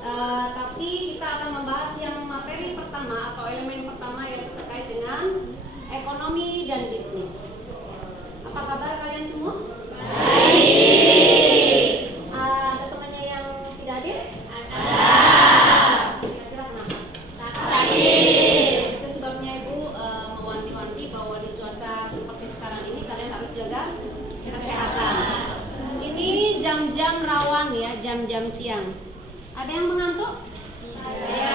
Tapi kita akan membahas yang materi pertama atau elemen pertama yaitu terkait dengan ekonomi dan bisnis. Apa kabar kalian semua? Baik. Ada temannya yang tidak hadir? Ada. Kira-kira kenapa? Sakit. Itu sebabnya Ibu mewanti-wanti bahwa di cuaca seperti sekarang ini kalian harus jaga kesehatan. Ini jam-jam rawan ya, jam-jam siang. Ada yang mengantuk? Saya.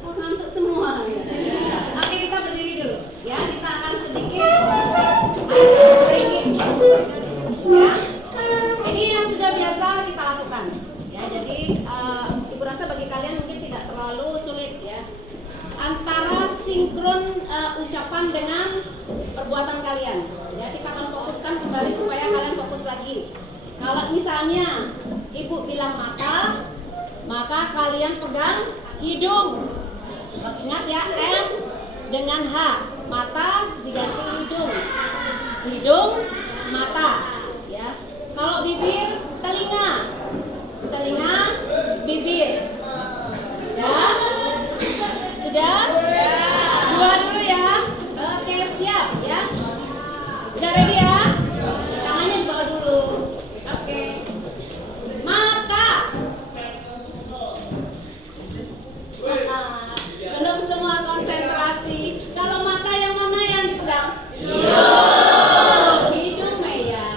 Oh, mengantuk semua ya. Oke, kita berdiri dulu ya. Kita akan sedikit ice breaking ya. Ini yang sudah biasa kita lakukan ya. Jadi Ibu rasa bagi kalian mungkin tidak terlalu sulit ya. Antara sinkron ucapan dengan perbuatan kalian. Ya, kita akan fokuskan kembali supaya kalian fokus lagi. Kalau misalnya Ibu bilang mata, maka kalian pegang hidung. Ingat ya, M dengan H. Mata diganti hidung. Hidung, mata. Ya. Kalau bibir, telinga. Telinga, bibir. Ya. Sudah? Dua dulu ya. Oke, siap ya. Udah ready ya? Tangannya dibawa dulu. Oke. Mata. Belum semua konsentrasi. Kalau mata yang mana yang dipegang? Hidung Maya.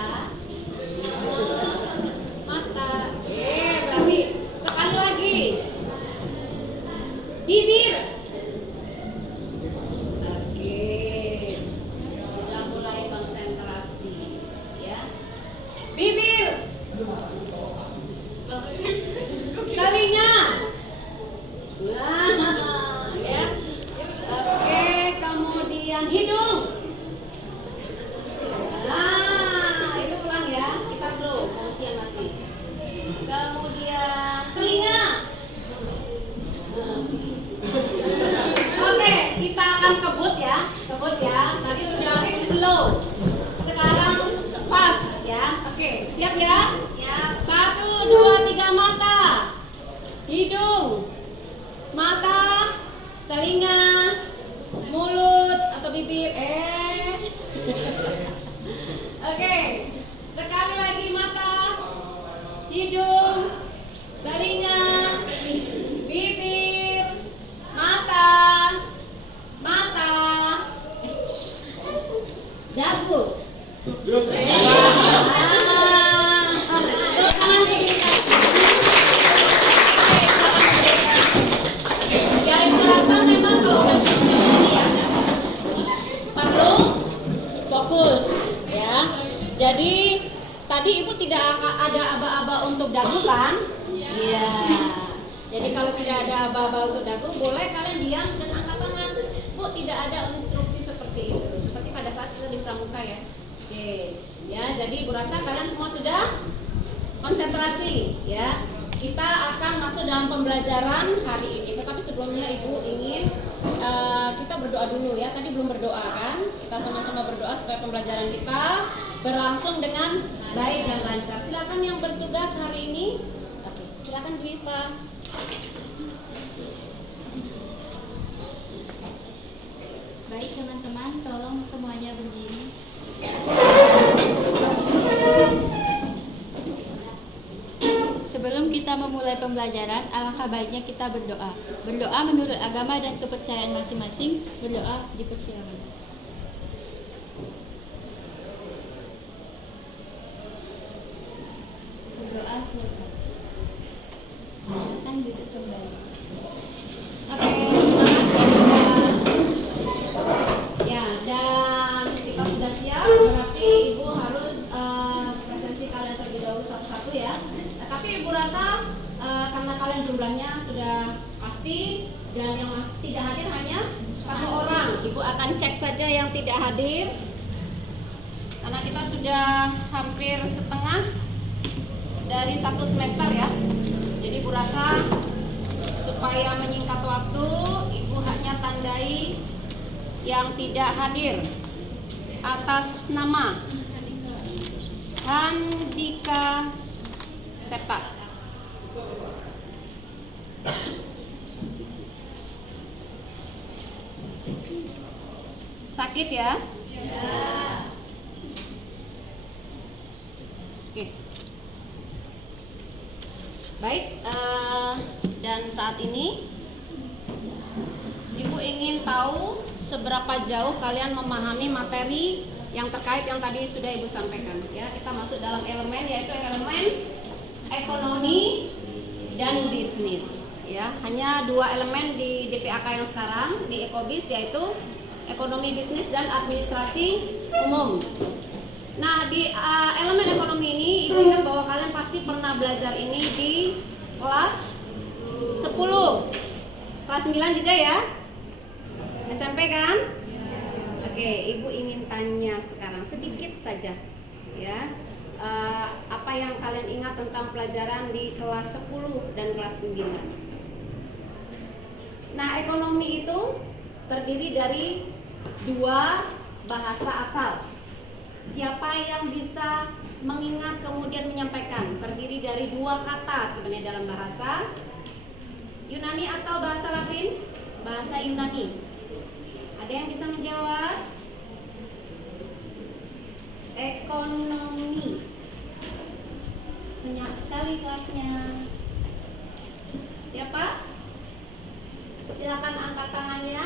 Mata. Berarti sekali lagi. Bibir. Sudah mulai konsentrasi ya. Bibir. Telinga. Ya. Oke, kemudian hidung. Itu pelan ya. Kita slow, motion masih. Kemudian telinga. Oke, kita akan kebut ya. Kebut ya. Tadi udah slow. Sekarang fast ya. Oke, siap ya? Siap. 1, 2, 3 mata. Hidung. Mata, telinga, mulut atau bibir. Oke. Sekali lagi mata, hidung, telinga, bibir, mata, dagu. Ya, Ibu rasa memang kalau udah seperti ini ya perlu fokus ya. Jadi tadi Ibu tidak ada aba-aba untuk dagu kan? Iya. Jadi kalau tidak ada aba-aba untuk dagu, boleh kalian diam dan angkat tangan. Bu, tidak ada instruksi seperti itu. Seperti pada saat kita di pramuka ya. Oke. Ya, jadi Ibu rasa kalian semua sudah konsentrasi ya. Kita akan masuk dalam pembelajaran hari ini. Tetapi sebelumnya Ibu ingin kita berdoa dulu ya. Tadi belum berdoa kan? Kita sama-sama berdoa supaya pembelajaran kita berlangsung dengan baik dan lancar. Silakan yang bertugas hari ini. Oke, silakan Bu Iva. Baik teman-teman, tolong semuanya berdiri. Sebelum kita memulai pembelajaran, alangkah baiknya kita berdoa. Berdoa menurut agama dan kepercayaan masing-masing. Berdoa dipersilakan. Berdoa selesai. Silakan duduk kembali. Oke, terima kasih Bapak. Ya, dan kita sudah siap. Berarti Ibu harus presensi kalian terlebih dahulu satu-satu ya. Tapi Ibu rasa karena kalian jumlahnya sudah pasti dan yang tidak hadir hanya satu orang. Ibu akan cek saja yang tidak hadir. Karena kita sudah hampir setengah dari satu semester ya. Jadi Ibu rasa supaya menyingkat waktu, Ibu hanya tandai yang tidak hadir atas nama Handika Sepa. Sakit ya? Oke. Baik, dan saat ini Ibu ingin tahu seberapa jauh kalian memahami materi yang terkait yang tadi sudah Ibu sampaikan. Ya, kita masuk dalam elemen, yaitu elemen ekonomi dan bisnis. Ya, hanya 2 elemen di DPAK yang sekarang di Ekobis, yaitu ekonomi bisnis dan administrasi umum. Nah, di elemen ekonomi ini Ibu ingat bahwa kalian pasti pernah belajar ini di kelas 10, kelas 9 juga ya, SMP kan? Oke, Ibu ingin tanya sekarang sedikit saja ya, apa yang kalian ingat tentang pelajaran di kelas 10 dan kelas 9. Nah, ekonomi itu terdiri dari 2 bahasa asal. Siapa yang bisa mengingat kemudian menyampaikan? Terdiri dari 2 kata sebenarnya dalam bahasa Yunani atau bahasa Latin? Bahasa Yunani. Ada yang bisa menjawab? Ekonomi. Senyap sekali kelasnya. Siapa? Silakan angkat tangannya.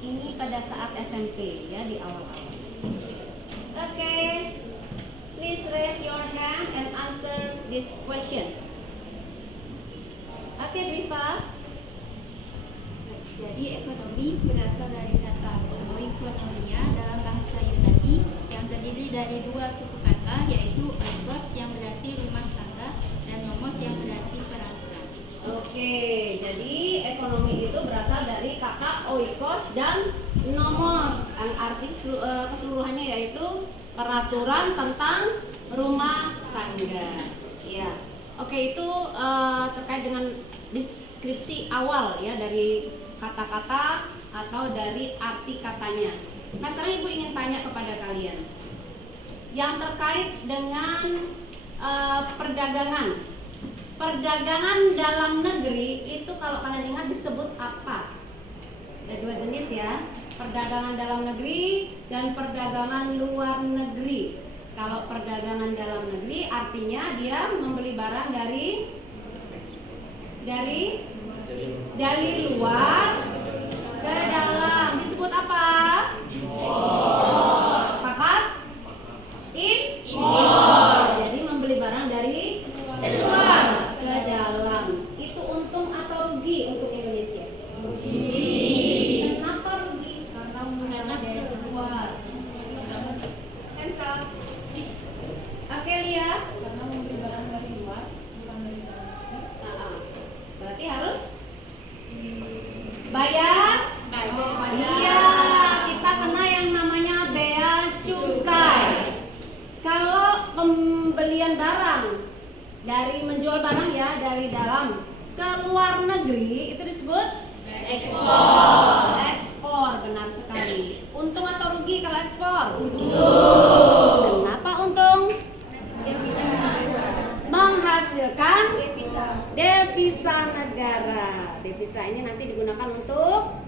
Ini pada saat SMP ya, di awal-awal. Oke. Please raise your hand and answer this question. Oke, Rifa. Jadi ekonomi berasal dari kata oikonomia dalam bahasa Yunani yang terdiri dari 2 suku kata, yaitu oikos yang berarti rumah tangga dan nomos yang berarti peraturan. Oke, jadi ekonomi itu berasal dari kata oikos dan nomos, yang arti keseluruhannya yaitu peraturan tentang rumah tangga. Ya, oke, itu terkait dengan deskripsi awal ya dari kata-kata atau dari arti katanya. Nah, sekarang Ibu ingin tanya kepada kalian yang terkait dengan perdagangan. Perdagangan dalam negeri itu kalau kalian ingat disebut apa? Ada 2 jenis ya, perdagangan dalam negeri dan perdagangan luar negeri. Kalau perdagangan dalam negeri artinya dia membeli barang dari luar ke dalam. Disebut apa? Impor. Sepakat? Impor. Jadi membeli barang dari luar ke dalam. Itu untung atau rugi untuk Indonesia? Rugi. Kenapa rugi? Karena keluar. Cancel. Oke, Lia. Karena membeli barang dari luar, bukan dari dalam. Berarti harus bayar. Iya, kita kena yang namanya bea cukai. Kalau pembelian barang dari menjual barang ya dari dalam ke luar negeri itu disebut ekspor. Ekspor, benar sekali. Untung atau rugi kalau ekspor? Untung. Kenapa untung? Menghasilkan devisa negara. Devisa ini nanti digunakan untuk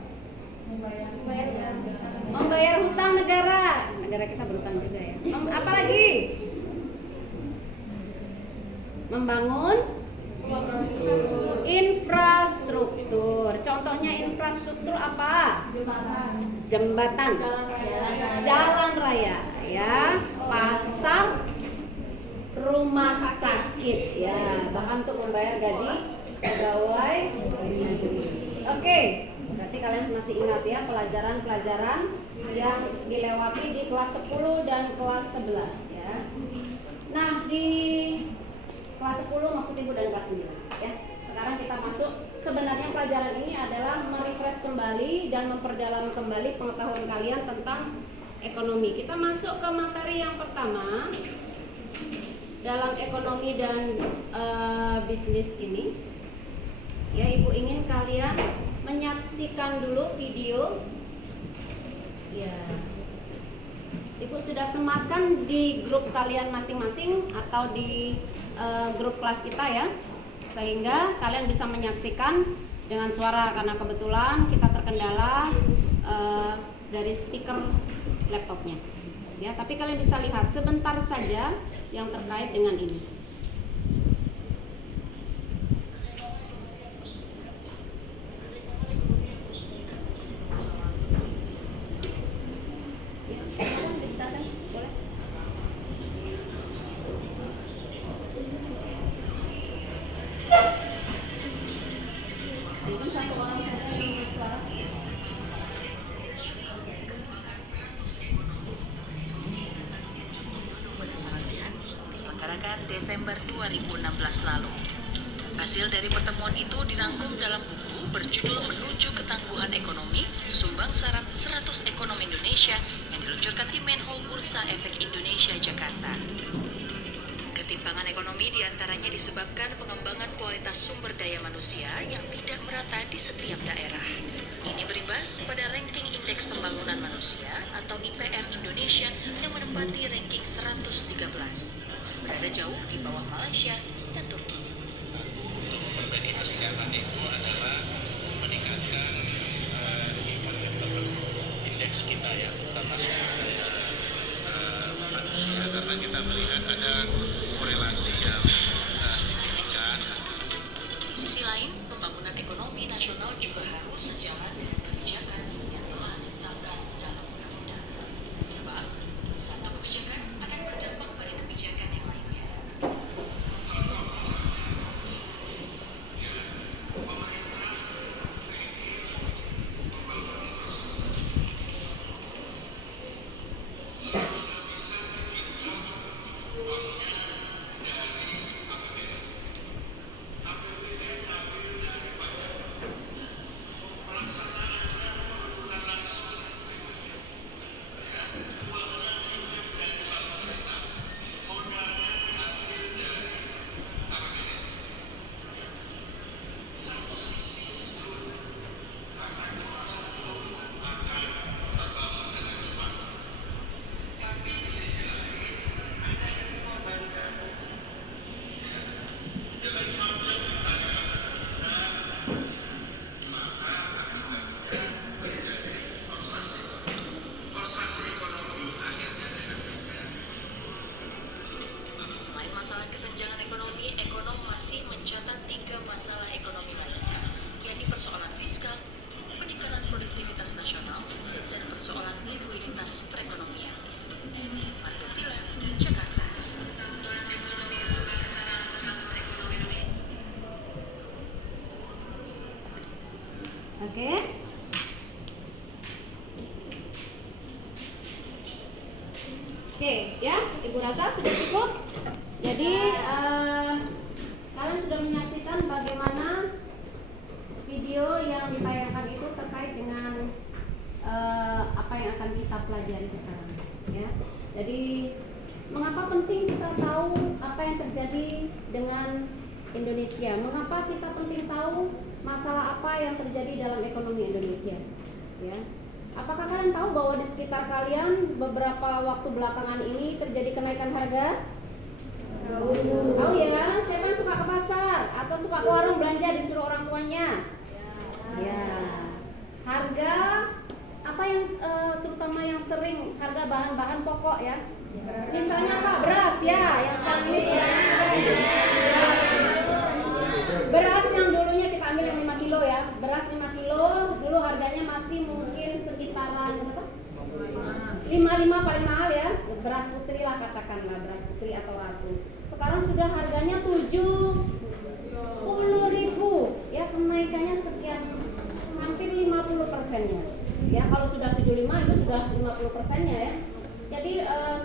membayar hutang negara. Negara kita berhutang juga ya. Apa lagi? Membangun infrastruktur. Contohnya infrastruktur apa? Jembatan, jalan raya, ya, pasar, rumah sakit, ya, bahkan untuk membayar gaji pegawai negeri. Oke, berarti kalian masih ingat ya pelajaran-pelajaran yang dilewati di kelas 10 dan kelas 11 ya. Nah, di kelas 10 maksud Ibu dan kelas 9 ya. Sekarang kita masuk, sebenarnya pelajaran ini adalah merefresh kembali dan memperdalam kembali pengetahuan kalian tentang ekonomi. Kita masuk ke materi yang pertama dalam ekonomi dan bisnis ini. Ya, Ibu ingin kalian menyaksikan dulu video. Ya. Ibu sudah sematkan di grup kalian masing-masing atau di grup kelas kita ya, sehingga kalian bisa menyaksikan dengan suara, karena kebetulan kita terkendala dari speaker laptopnya ya, tapi kalian bisa lihat sebentar saja yang terkait dengan ini. Desember 2016 lalu. Hasil dari pertemuan itu dirangkum dalam buku berjudul Menuju Ketangguhan Ekonomi, Sumbang Syarat 100 Ekonomi Indonesia yang diluncurkan di Menhol Bursa Efek Indonesia, Jakarta. Ketimpangan ekonomi diantaranya disebabkan pengembangan kualitas sumber daya manusia yang tidak merata di setiap daerah. Ini berimbas pada ranking Indeks Pembangunan Manusia atau IPM Indonesia yang menempati ranking 113. Berada jauh di bawah Malaysia dan Turki. Perbedaan singkatan itu adalah meningkatkan indeks kita ya, terutama sumber daya manusia, karena kita melihat ada korelasi yang signifikan. Di sisi lain, pembangunan ekonomi nasional juga harus sejalan dengan kebijakan yang telah ditetapkan dalam undang-undang. Sebab satu kebijakan akan berdampak pada kebijakan yang lainnya. Selain masalah kesenjangan ekonomi, ekonom masih mencatat 3 masalah ekonomi lainnya, yakni persoalan fiskal, peningkatan produktivitas nasional, dan persoalan likuiditas perekonomian. Margotila, Jakarta. Ekonomi Sumbang Syarat 100 Ekonomi Indonesia. Oke. Oke, ya, Ibu rasa sudah cukup. Jadi kalian sudah menyaksikan bagaimana video yang ditayangkan itu terkait dengan apa yang akan kita pelajari sekarang, ya. Jadi mengapa penting kita tahu apa yang terjadi dengan Indonesia? Mengapa kita penting tahu masalah apa yang terjadi dalam ekonomi Indonesia, ya? Apakah kalian tahu bahwa di sekitar kalian beberapa waktu belakangan ini terjadi kenaikan harga? Tahu ya? Siapa yang suka ke pasar atau suka ke warung belanja disuruh orang tuanya? Ya. Harga apa yang terutama yang sering harga bahan-bahan pokok ya? Misalnya apa? Beras ya, yang sekarang ini beras yang dulunya kita ambil yang 5 kilo ya. Beras 5 kilo dulu harganya masih mungkin sekitaran berapa? 55 paling mahal ya. Beras putri lah katakanlah, beras putri atau ratu. Sekarang sudah harganya 70.000 ya, kenaikannya sekian hampir 50%-nya. Ya, kalau sudah 75 itu sudah 50%-nya ya. Jadi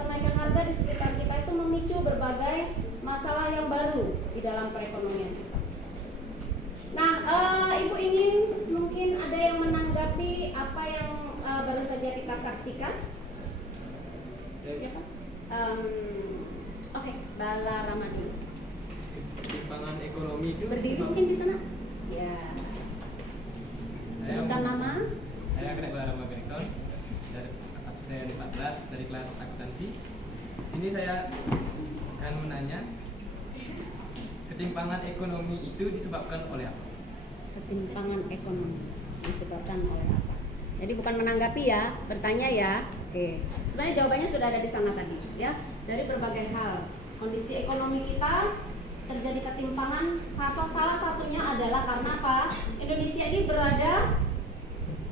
kenaikan harga di sekitar kita itu memicu berbagai masalah yang baru di dalam perekonomian kita. Nah, Ibu ingin mungkin ada yang menanggapi apa yang baru saja kita saksikan? Ya, Pak? Oke, Bala Rama dulu. Ketimpangan ekonomi itu Berdiri mungkin di sana? Ya. Sebutkan nama. Saya Kena Bala Rama Gerson dari absen 14 dari kelas akuntansi. Sini saya akan menanya, ketimpangan ekonomi itu disebabkan oleh apa? Ketimpangan ekonomi disebabkan oleh apa? Jadi bukan menanggapi ya, bertanya ya. Oke. Sebenarnya jawabannya sudah ada di sana tadi ya. Dari berbagai hal, kondisi ekonomi kita terjadi ketimpangan. Salah satunya adalah karena apa? Indonesia ini berada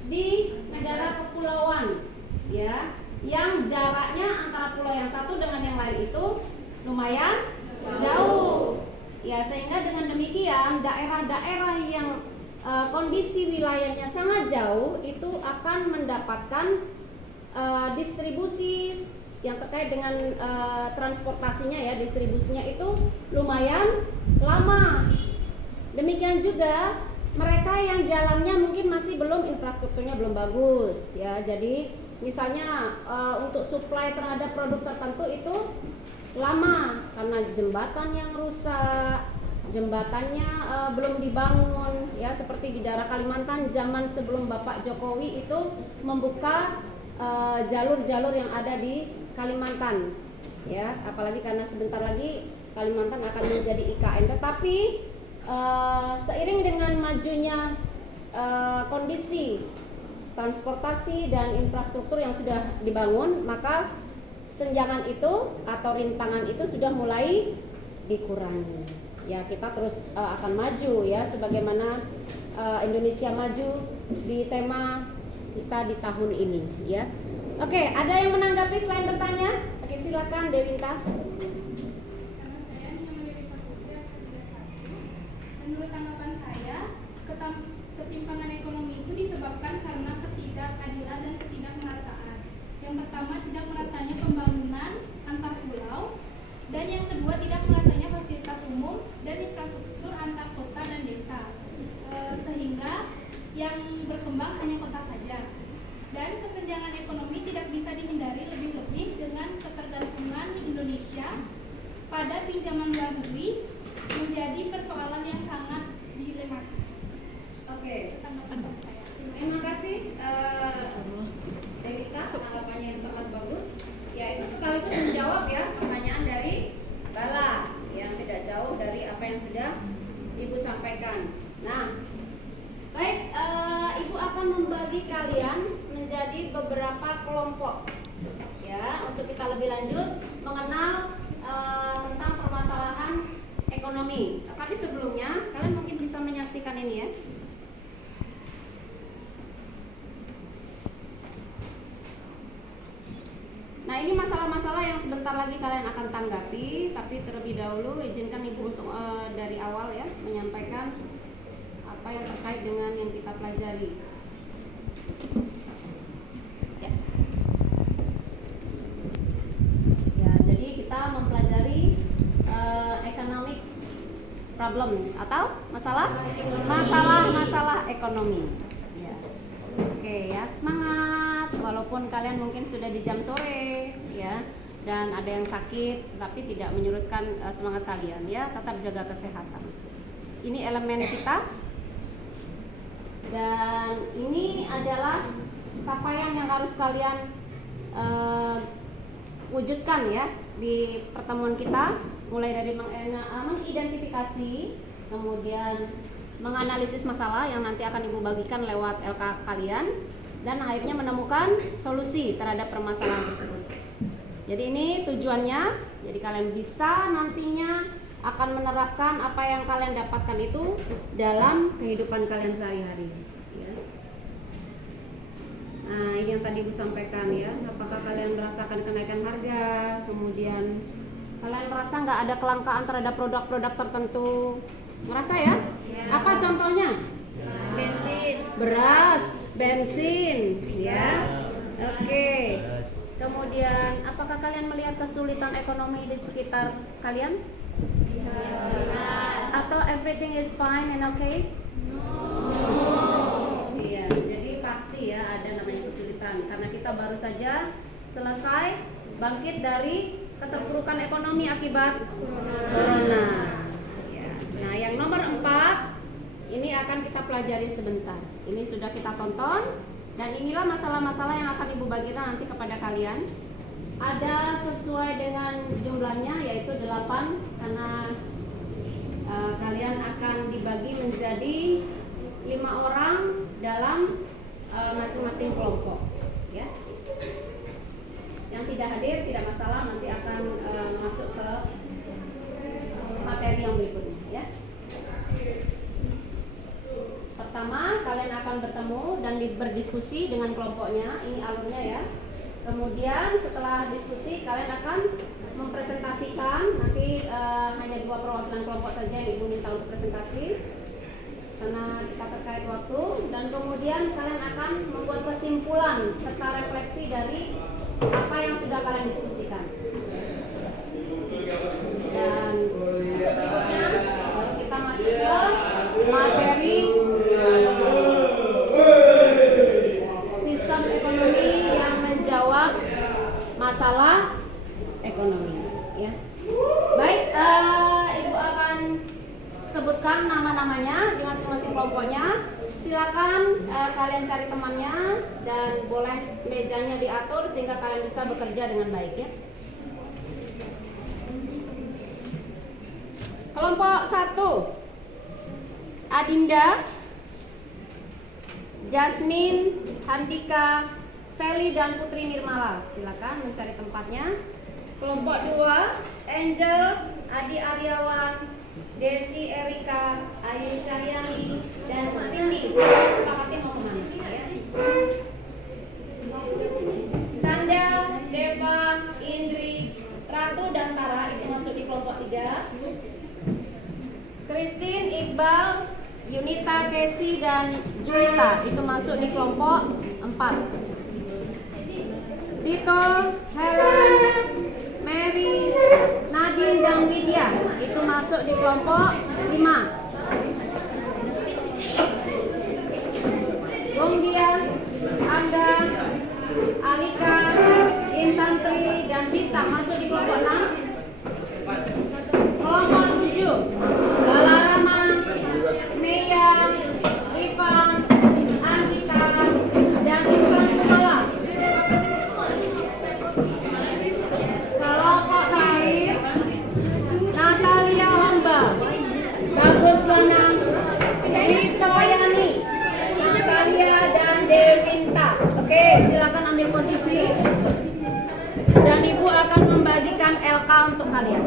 di negara kepulauan, ya, yang jaraknya antara pulau yang satu dengan yang lain itu lumayan jauh. Ya, sehingga dengan demikian daerah-daerah yang kondisi wilayahnya sangat jauh itu akan mendapatkan distribusi yang terkait dengan transportasinya ya, distribusinya itu lumayan lama. Demikian juga mereka yang jalannya mungkin masih belum, infrastrukturnya belum bagus ya. Jadi misalnya untuk supply terhadap produk tertentu itu lama karena jembatan yang rusak, jembatannya belum dibangun ya, seperti di daerah Kalimantan zaman sebelum Bapak Jokowi itu membuka jalur-jalur yang ada di Kalimantan ya, apalagi karena sebentar lagi Kalimantan akan menjadi IKN. Tetapi seiring dengan majunya kondisi transportasi dan infrastruktur yang sudah dibangun, maka senjangan itu atau rintangan itu sudah mulai dikurangi. Ya, kita terus akan maju ya, sebagaimana Indonesia maju di tema kita di tahun ini ya. Oke, ada yang menanggapi selain bertanya? Oke, silakan Dewinta. Karena saya hanya memilih fakultas menurut tanggapan saya, ketimpangan ekonomi itu disebabkan karena ketidakadilan dan ketidakmerataan. Yang pertama, tidak meratanya pembangunan antar pulau, dan yang kedua, tidak meratanya fasilitas umum dan infrastruktur antar kota dan desa, sehingga yang berkembang hanya kota saja. Dan kesenjangan ekonomi tidak bisa dihindari, lebih-lebih dengan ketergantungan Indonesia pada pinjaman luar negeri menjadi persoalan yang sangat dilematis. Oke, Tanggapan dari saya. terima kasih Dewita, tanggapannya yang sangat bagus. Ya, itu sekaligus menjawab ya pertanyaan dari Bala yang tidak jauh dari apa yang sudah Ibu sampaikan. Nah, baik, Ibu akan membagi kalian menjadi beberapa kelompok ya, untuk kita lebih lanjut mengenal tentang permasalahan ekonomi. Tapi sebelumnya kalian mungkin bisa menyaksikan ini ya. Nah, ini masalah-masalah yang sebentar lagi kalian akan tanggapi, tapi terlebih dahulu izinkan Ibu untuk dari awal ya menyampaikan apa yang terkait dengan yang kita pelajari. Ya. Ya, jadi kita mempelajari economics problems atau masalah ekonomi. Ya. Oke ya, semangat. Walaupun kalian mungkin sudah di jam sore ya, dan ada yang sakit, tapi tidak menyurutkan semangat kalian ya, tetap jaga kesehatan. Ini elemen kita. Dan ini adalah capaian yang harus kalian wujudkan ya di pertemuan kita, mulai dari mengidentifikasi, kemudian menganalisis masalah yang nanti akan Ibu bagikan lewat LK kalian, dan akhirnya menemukan solusi terhadap permasalahan tersebut. Jadi ini tujuannya, jadi kalian bisa nantinya akan menerapkan apa yang kalian dapatkan itu dalam kehidupan kalian sehari-hari ya. Nah, ini yang tadi Ibu sampaikan ya, apakah kalian merasakan kenaikan harga, kemudian kalian merasa nggak ada kelangkaan terhadap produk-produk tertentu, merasa ya? Apa contohnya? Bensin, Beras, bensin ya. Oke. Kemudian apakah kalian melihat kesulitan ekonomi di sekitar kalian? Atau everything is fine and okay? Iya, jadi pasti ya ada namanya kesulitan, karena kita baru saja selesai bangkit dari keterpurukan ekonomi akibat corona. Ya. Nah, yang nomor 4 ini akan kita pelajari sebentar. Ini sudah kita tonton, dan inilah masalah-masalah yang akan Ibu bagikan nanti kepada kalian. ada sesuai dengan jumlahnya, yaitu 8, karena kalian akan dibagi menjadi 5 orang dalam masing-masing kelompok, ya. Yang tidak hadir tidak masalah, nanti akan masuk ke materi yang berikutnya, ya. Pertama, kalian akan bertemu dan berdiskusi dengan kelompoknya. Ini alurnya, ya. Kemudian setelah diskusi kalian akan mempresentasikan. Nanti hanya 2 perwakilan kelompok saja yang ibu minta untuk presentasi karena kita terkait waktu. Dan kemudian kalian akan membuat kesimpulan serta refleksi dari apa yang sudah kalian diskusikan. Dan berikutnya baru kita masuk ke materi sistem ekonomi yang menjawab masalah ekonomi, ya. Baik, ibu akan sebutkan nama-namanya di masing-masing kelompoknya. Silakan kalian cari temannya dan boleh mejanya diatur sehingga kalian bisa bekerja dengan baik, ya. Kelompok 1, Adinda, Jasmine, Handika, Sally dan Putri Nirmala. Silakan mencari tempatnya. Kelompok 2, Angel, Adi Aryawan, Desi Erika, Ayu Cahyani dan Cindy. Sepakati mau kemana, ya. Canda, Deva, Indri, Ratu dan Tara itu masuk di kelompok 3. Christine, Iqbal, Yunita, Casey dan Julita itu masuk di kelompok 4. Tito, Helen, Mary, Nadine dan Widya itu masuk di kelompok 5. Gongdia, Angga, Alika, Intantri dan Bita masuk di kelompok 6. Kelompok 7, Balarama, Meya, Rifan, Anggita dan Irfan Kumala. Kelompok terakhir, Natalia Hamba, Bagus Lana, Rito Yani, Natalia dan Dewinta. Oke, silakan ambil posisi dan ibu akan membagikan LK untuk kalian.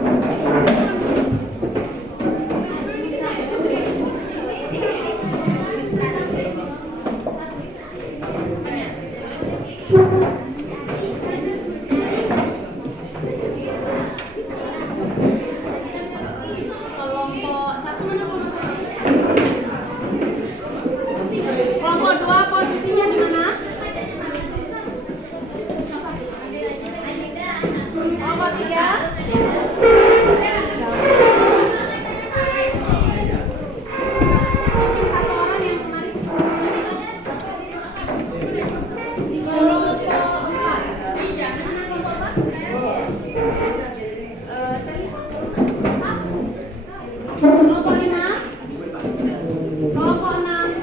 Kelompok 1 mana kelompok 2 posisinya di mana? Kelompok 3. Satu orang yang kemarin. Kelompok 4. Mana kelompok 4? Kelompok 5. Kelompok 6.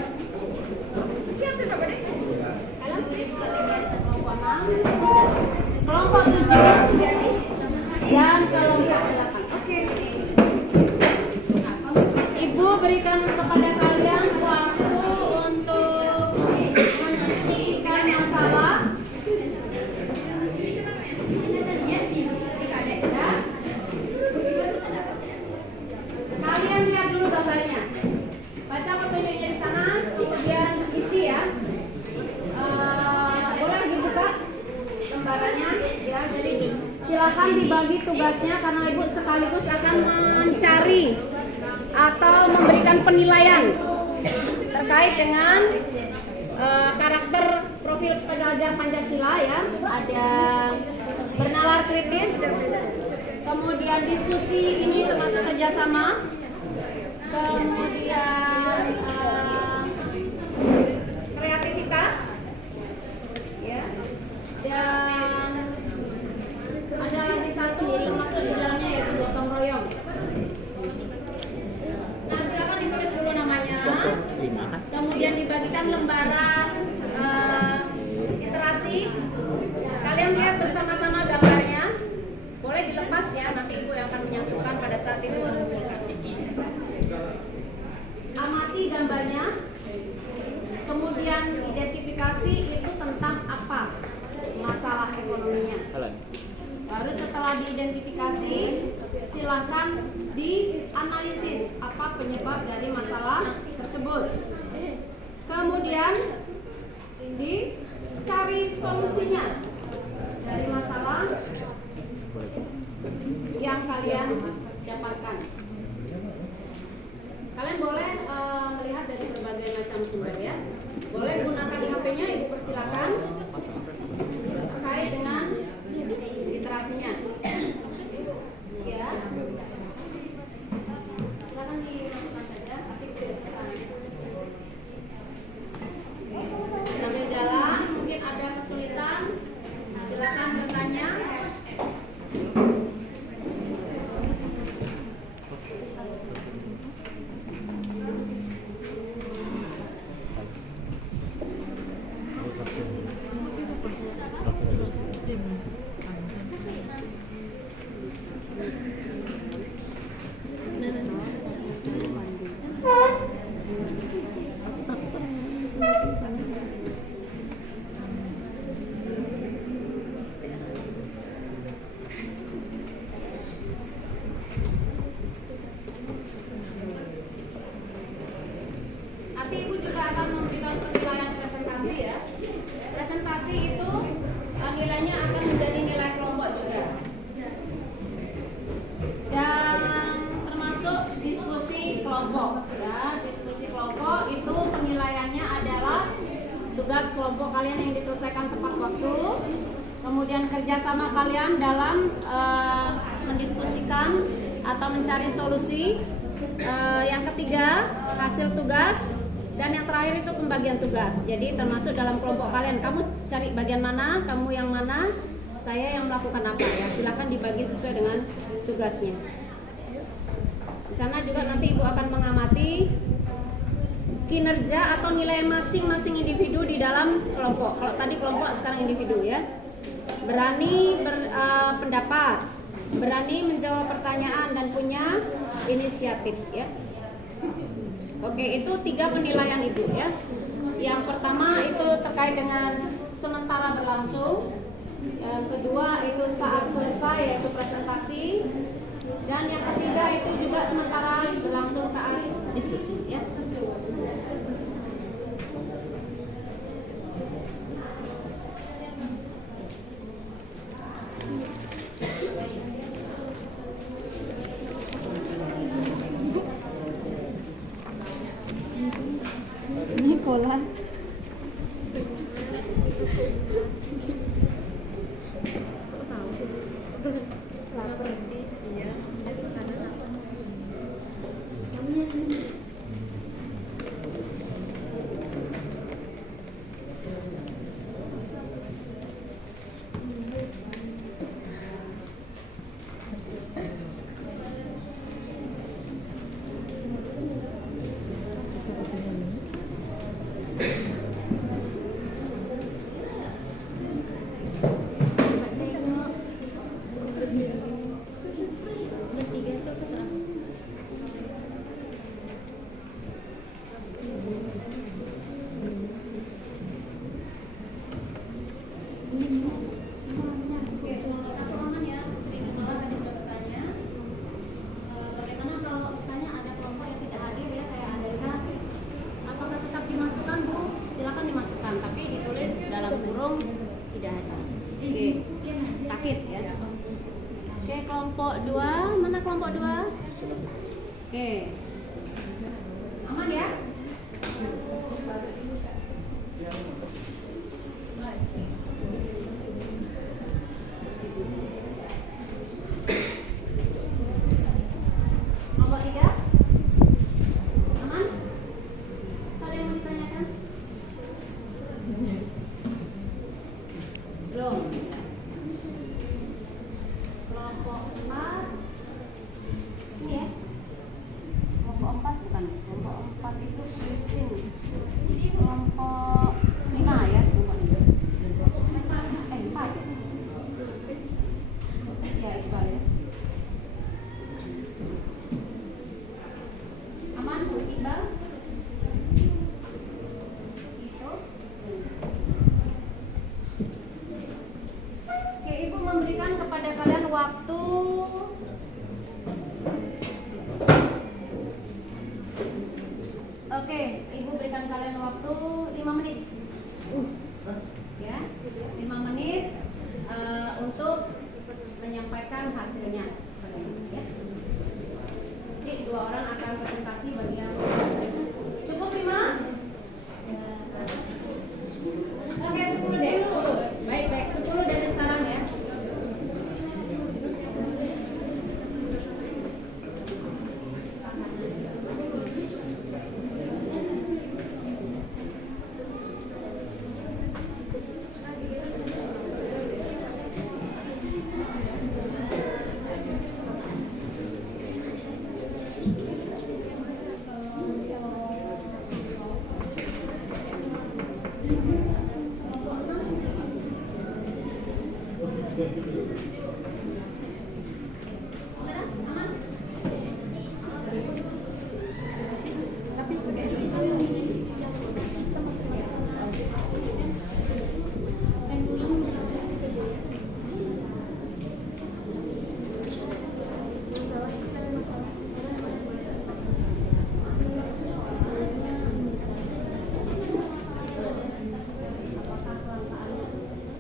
Kelompok 7 dan kelompok 8. Oke. Ibu berikan kepada kalian waktu untuk mendiskusikan masalah. Ya. Kalian lihat dulu gambarnya. Baca petunjuknya di sana, kemudian isi, ya. Boleh dibuka lembarannya, ya. Jadi silakan dibagi tugasnya karena ibu sekaligus akan mencari atau memberikan penilaian terkait dengan karakter profil pelajar Pancasila, ya. Ada bernalar kritis, kemudian diskusi, ini termasuk kerjasama, kemudian kreativitas, ya, dan ada lagi satu termasuk di dalamnya yaitu gotong royong. Nah, silakan ditulis dulu namanya, kemudian dibagikan lembaran literasi. Kalian lihat bersama-sama gambar ya. Nanti Ibu yang akan menyatukan pada saat itu mengumpulkan. Amati gambarnya. Kemudian identifikasi itu tentang apa masalah ekonominya. Baru setelah diidentifikasi, silakan dianalisis apa penyebab dari masalah tersebut. Kemudian dicari solusinya dari masalah yang kalian dapatkan. Kalian boleh melihat dari berbagai macam sumber ya. Boleh gunakan HP-nya, Ibu persilakan terkait dengan literasinya. Ya. Silakan dimasukkan saja, tapi sambil jalan mungkin ada kesulitan, silakan bertanya. Nanti Ibu juga akan memberikan penilaian presentasi ya. Presentasi itu nilainya akan menjadi nilai kelompok juga. Dan termasuk diskusi kelompok ya. Diskusi kelompok itu penilaiannya adalah tugas kelompok kalian yang diselesaikan tepat waktu. Kemudian kerjasama kalian dalam mendiskusikan atau mencari solusi. Yang ketiga, hasil tugas. Dan yang terakhir itu pembagian tugas. Jadi termasuk dalam kelompok kalian, kamu cari bagian mana, kamu yang mana, saya yang melakukan apa ya. Silakan dibagi sesuai dengan tugasnya. Di sana juga nanti Ibu akan mengamati kinerja atau nilai masing-masing individu di dalam kelompok. Kalau tadi kelompok, sekarang individu ya. Berani berpendapat, berani menjawab pertanyaan dan punya inisiatif ya. Oke, itu 3 penilaian Ibu ya. Yang pertama itu terkait dengan sementara berlangsung. Yang kedua itu saat selesai yaitu presentasi. Dan yang ketiga itu juga sementara berlangsung saat diskusi ya. Nicola. Kelompok 2, mana kelompok 2? Oke. Aman ya? Kelompok 3? Aman? Ada yang mau ditanyakan? Belum. Kelompok 4 ini ya. Kelompok 4 bukan. Kelompok 4 itu waktu Oke, Ibu berikan kalian waktu 5 menit. Ya, 5 menit untuk menyampaikan hasilnya. Ya. Jadi 2 orang akan presentasi bagi yang cukup 5? Oke, 10 deh, 10. Baik, 10 dari sekarang ya.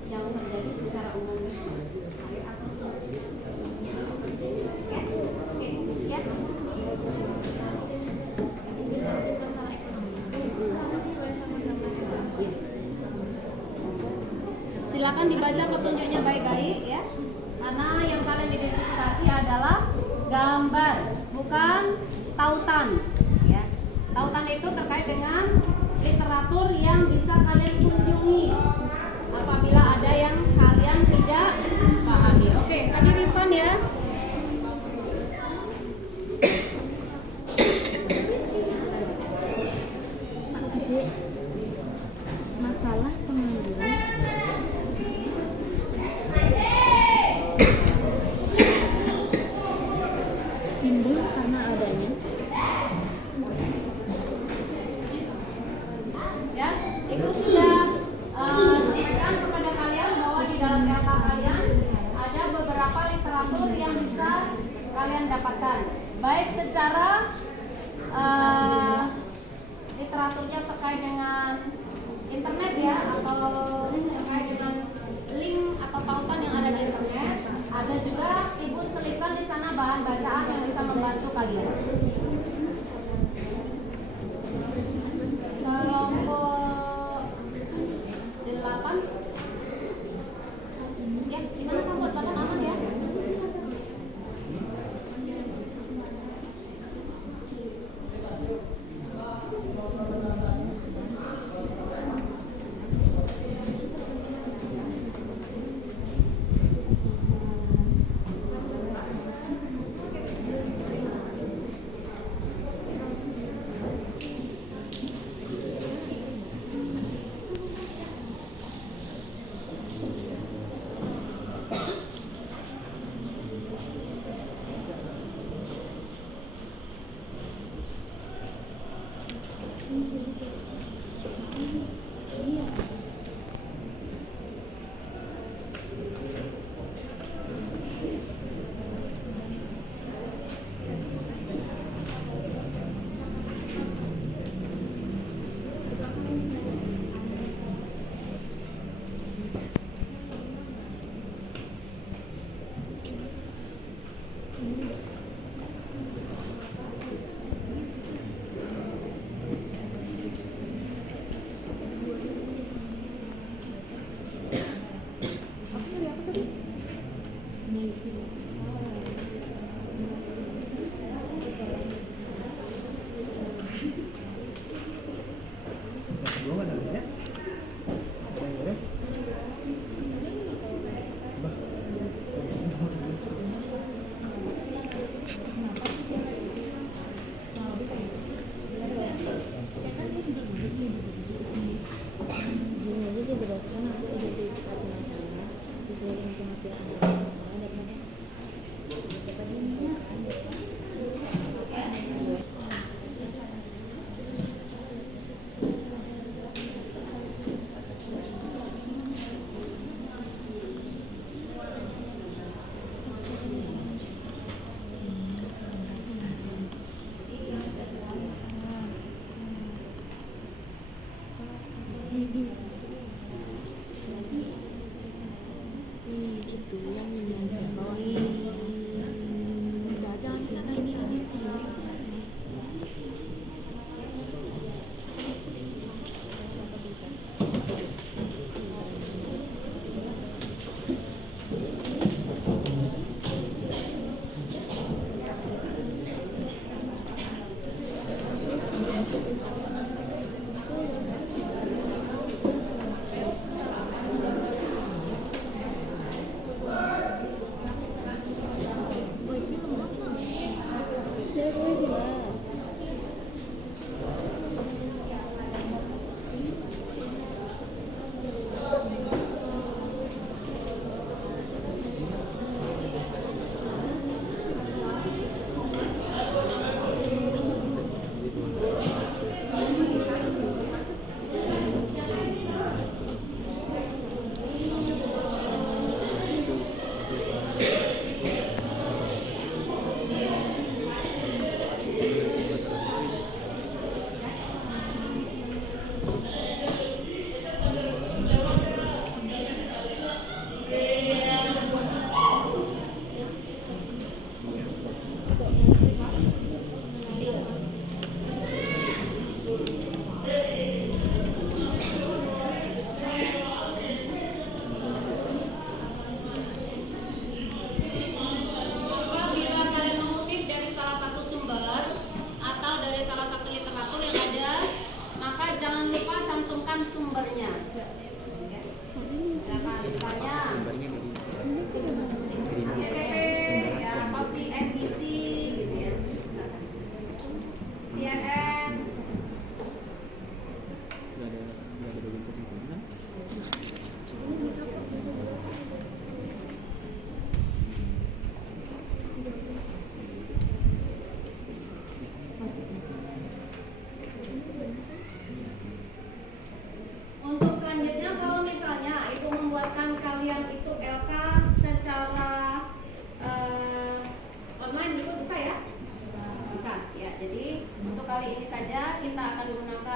Yang terjadi secara umum. Silakan dibaca petunjuknya baik-baik ya. Karena yang kalian identifikasi adalah gambar, bukan tautan ya. Tautan itu terkait dengan literatur yang bisa kalian kunjungi apabila ada yang kalian tidak pahami. Oke, tadi Rifan ya. Masalah pengangguran timbul karena adanya Ya, Ibu sudah sampaikan kepada kalian bahwa di dalam LK kalian ada beberapa literatur yang bisa kalian dapatkan, baik secara literaturnya terkait dengan internet ya, atau terkait dengan link atau tautan yang ada di internet. Ada juga Ibu selipkan di sana bahan bacaan yang bisa membantu kalian. Kelompok 8 ya, gimana kelompok 8 aman ya?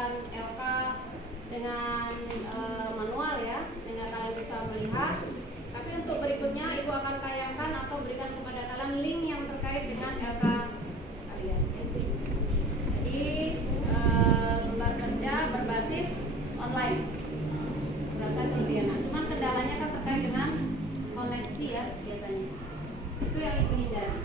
mengerjakan LK dengan manual ya, sehingga kalian bisa melihat. Tapi untuk berikutnya Ibu akan tayangkan atau berikan kepada kalian link yang terkait dengan LK kalian. Jadi lembar kerja berbasis online. Berasa kelebihan. Nah, cuman kendalanya kan terkait dengan koneksi ya biasanya. Itu yang Ibu hindari.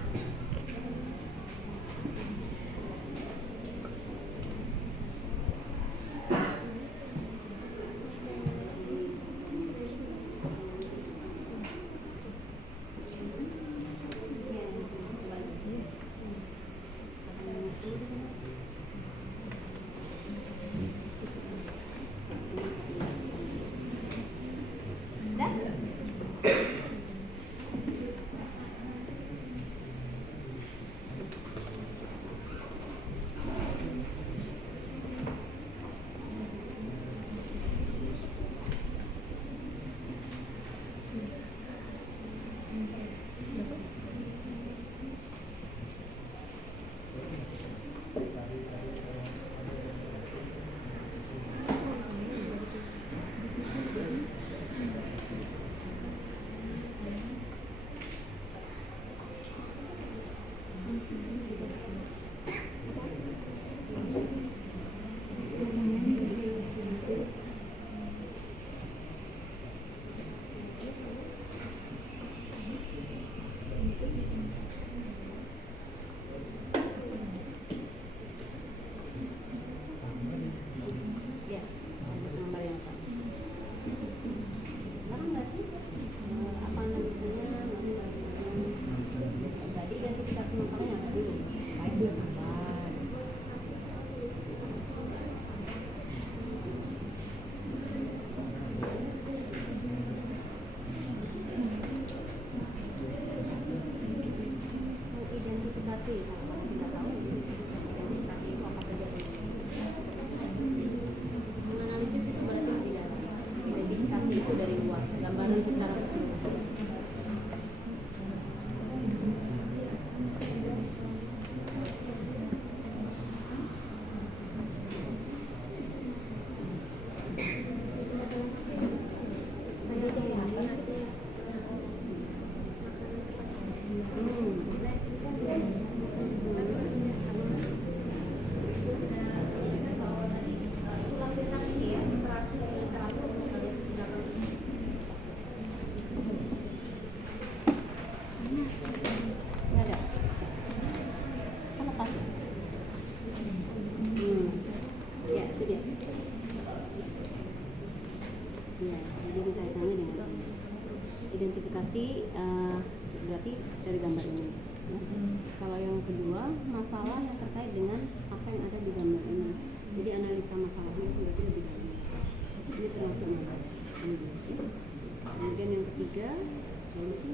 Ya, ada sumber yang sama. Sekarang berarti apa analisanya masuk ke berarti identifikasi masalahnya apa dulu? Baik dulu apa? Identifikasi, kalau kamu tidak tahu identifikasi itu apa saja. Menganalisis itu berarti lebih dalam. Identifikasi itu dari luar, gambaran secara keseluruhan. Ya, itu dia. Ya, jadi kaitannya dengan identifikasi berarti dari gambar ini. Ya. Kalau yang kedua, masalah yang terkait dengan apa yang ada di gambar ini. Jadi analisa masalahnya itu berarti lebih bagus. Ini termasuk gambar. Kemudian yang ketiga, solusi.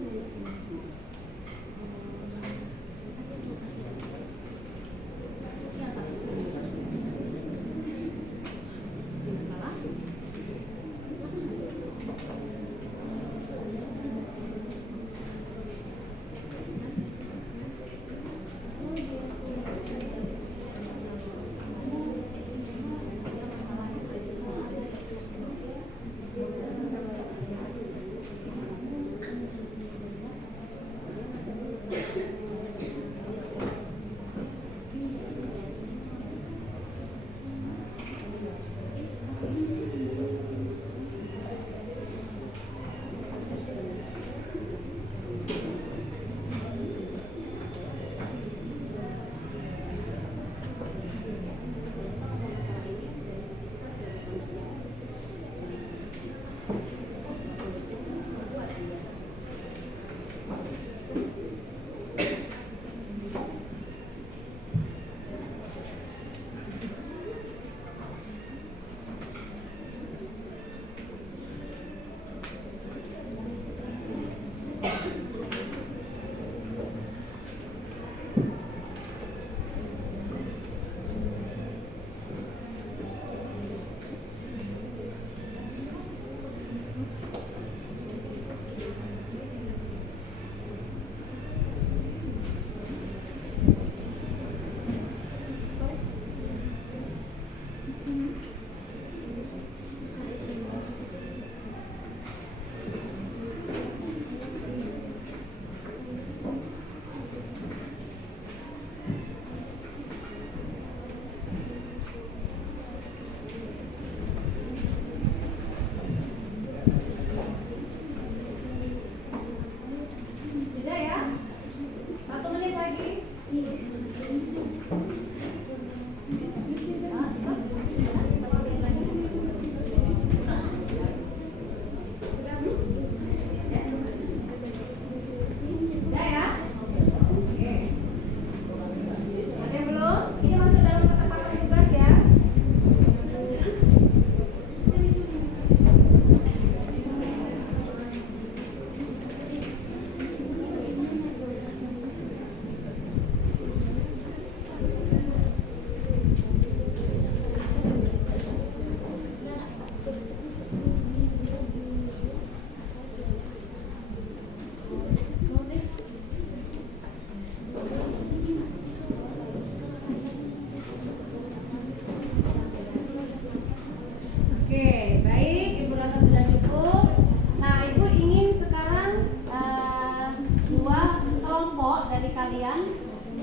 dari kalian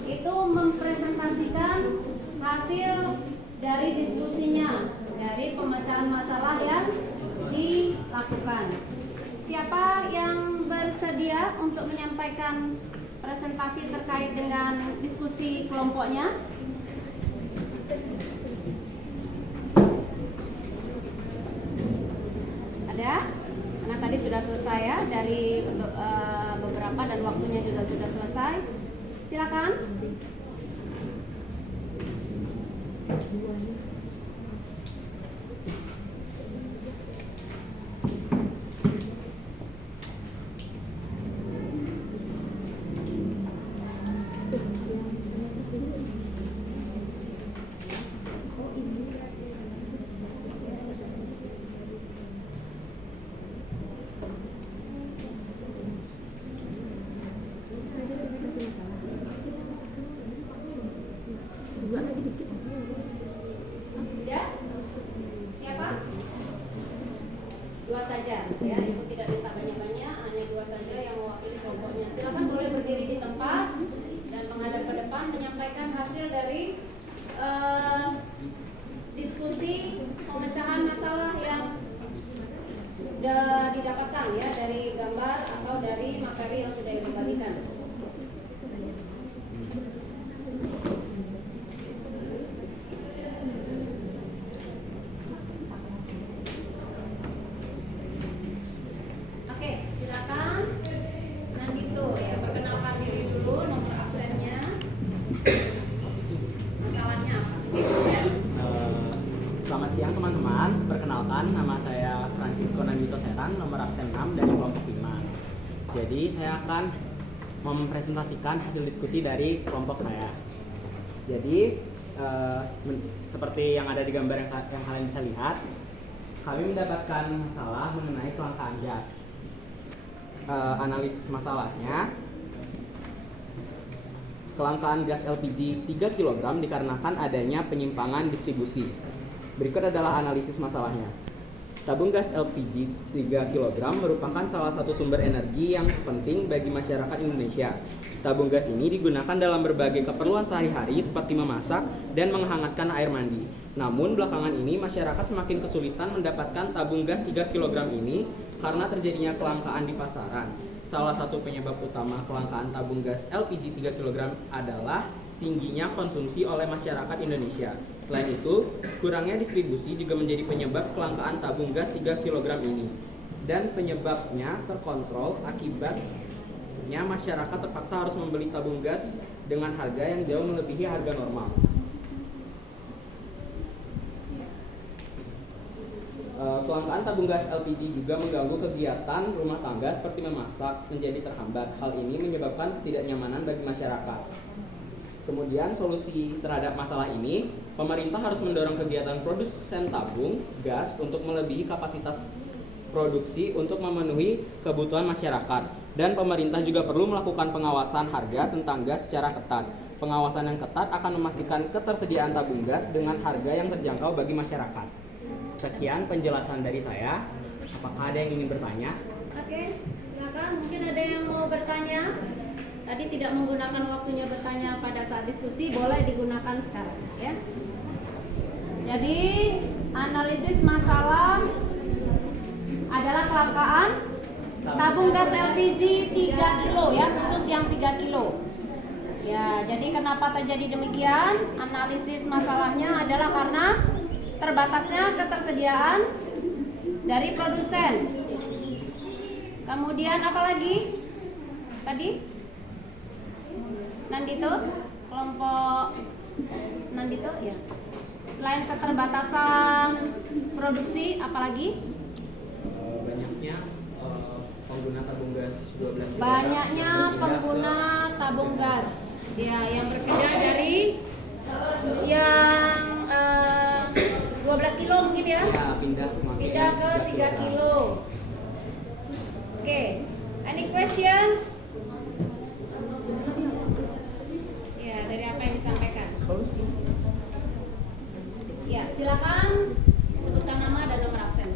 itu mempresentasikan hasil dari diskusinya, dari pemecahan masalah yang dilakukan. Siapa yang bersedia untuk menyampaikan presentasi terkait dengan diskusi kelompoknya? Ada? Karena tadi sudah selesai ya, dari beberapa dan waktunya juga sudah selesai. Silakan. Ya? Siapa? Dua saja ya, Ibu tidak minta banyak-banyak, hanya dua saja yang mewakili kelompoknya. Silakan boleh berdiri di tempat dan menghadap ke depan menyampaikan hasil dari diskusi pemecahan masalah yang sudah didapatkan ya, dari gambar atau dari materi yang sudah Ibu bagikan. Oke, silakan. Nandito ya, perkenalkan diri dulu, nomor absennya, masalahnya apa? Ya. Selamat siang teman-teman, perkenalkan nama saya Francisco Nandito Seran, nomor absen 6 dari kelompok 5. Jadi saya akan mempresentasikan hasil diskusi dari kelompok saya. Jadi seperti yang ada di gambar yang kalian bisa lihat, kami mendapatkan masalah mengenai kelangkaan gas. Analisis masalahnya, kelangkaan gas LPG 3 kg dikarenakan adanya penyimpangan distribusi. Berikut adalah analisis masalahnya. Tabung gas LPG 3 kg merupakan salah satu sumber energi yang penting bagi masyarakat Indonesia. Tabung gas ini digunakan dalam berbagai keperluan sehari-hari seperti memasak dan menghangatkan air mandi. Namun belakangan ini masyarakat semakin kesulitan mendapatkan tabung gas 3 kg ini karena terjadinya kelangkaan di pasaran. Salah satu penyebab utama kelangkaan tabung gas LPG 3 kg adalah tingginya konsumsi oleh masyarakat Indonesia. Selain itu, kurangnya distribusi juga menjadi penyebab kelangkaan tabung gas 3 kg ini. Dan penyebabnya terkontrol akibatnya masyarakat terpaksa harus membeli tabung gas dengan harga yang jauh melebihi harga normal. Kelangkaan tabung gas LPG juga mengganggu kegiatan rumah tangga seperti memasak menjadi terhambat. Hal ini menyebabkan ketidaknyamanan bagi masyarakat. Kemudian solusi terhadap masalah ini, pemerintah harus mendorong kegiatan produsen tabung gas untuk melebihi kapasitas produksi untuk memenuhi kebutuhan masyarakat. Dan pemerintah juga perlu melakukan pengawasan harga tentang gas secara ketat. Pengawasan yang ketat akan memastikan ketersediaan tabung gas dengan harga yang terjangkau bagi masyarakat. Sekian penjelasan dari saya. Apakah ada yang ingin bertanya? Oke, silakan. Mungkin ada yang mau bertanya. Tadi tidak menggunakan waktunya bertanya pada saat diskusi, boleh digunakan sekarang ya. Jadi analisis masalah adalah kelangkaan tabung gas LPG 3 kilo ya, khusus yang 3 kilo. Ya, jadi kenapa terjadi demikian? Analisis masalahnya adalah karena terbatasnya ketersediaan dari produsen. Kemudian apa lagi? Tadi Nandito, kelompok Nandito ya. Selain keterbatasan produksi, apalagi? Banyaknya pengguna tabung gas 12 kg. Banyaknya pengguna tabung gas. Ya, yang berpindah dari yang 12 kilo mungkin ya? Ya, pindah Pindah ke 3 kilo. Oke, any question? Ya, dari apa yang disampaikan? Solusi. Ya, silakan sebutkan nama dan nomor absen.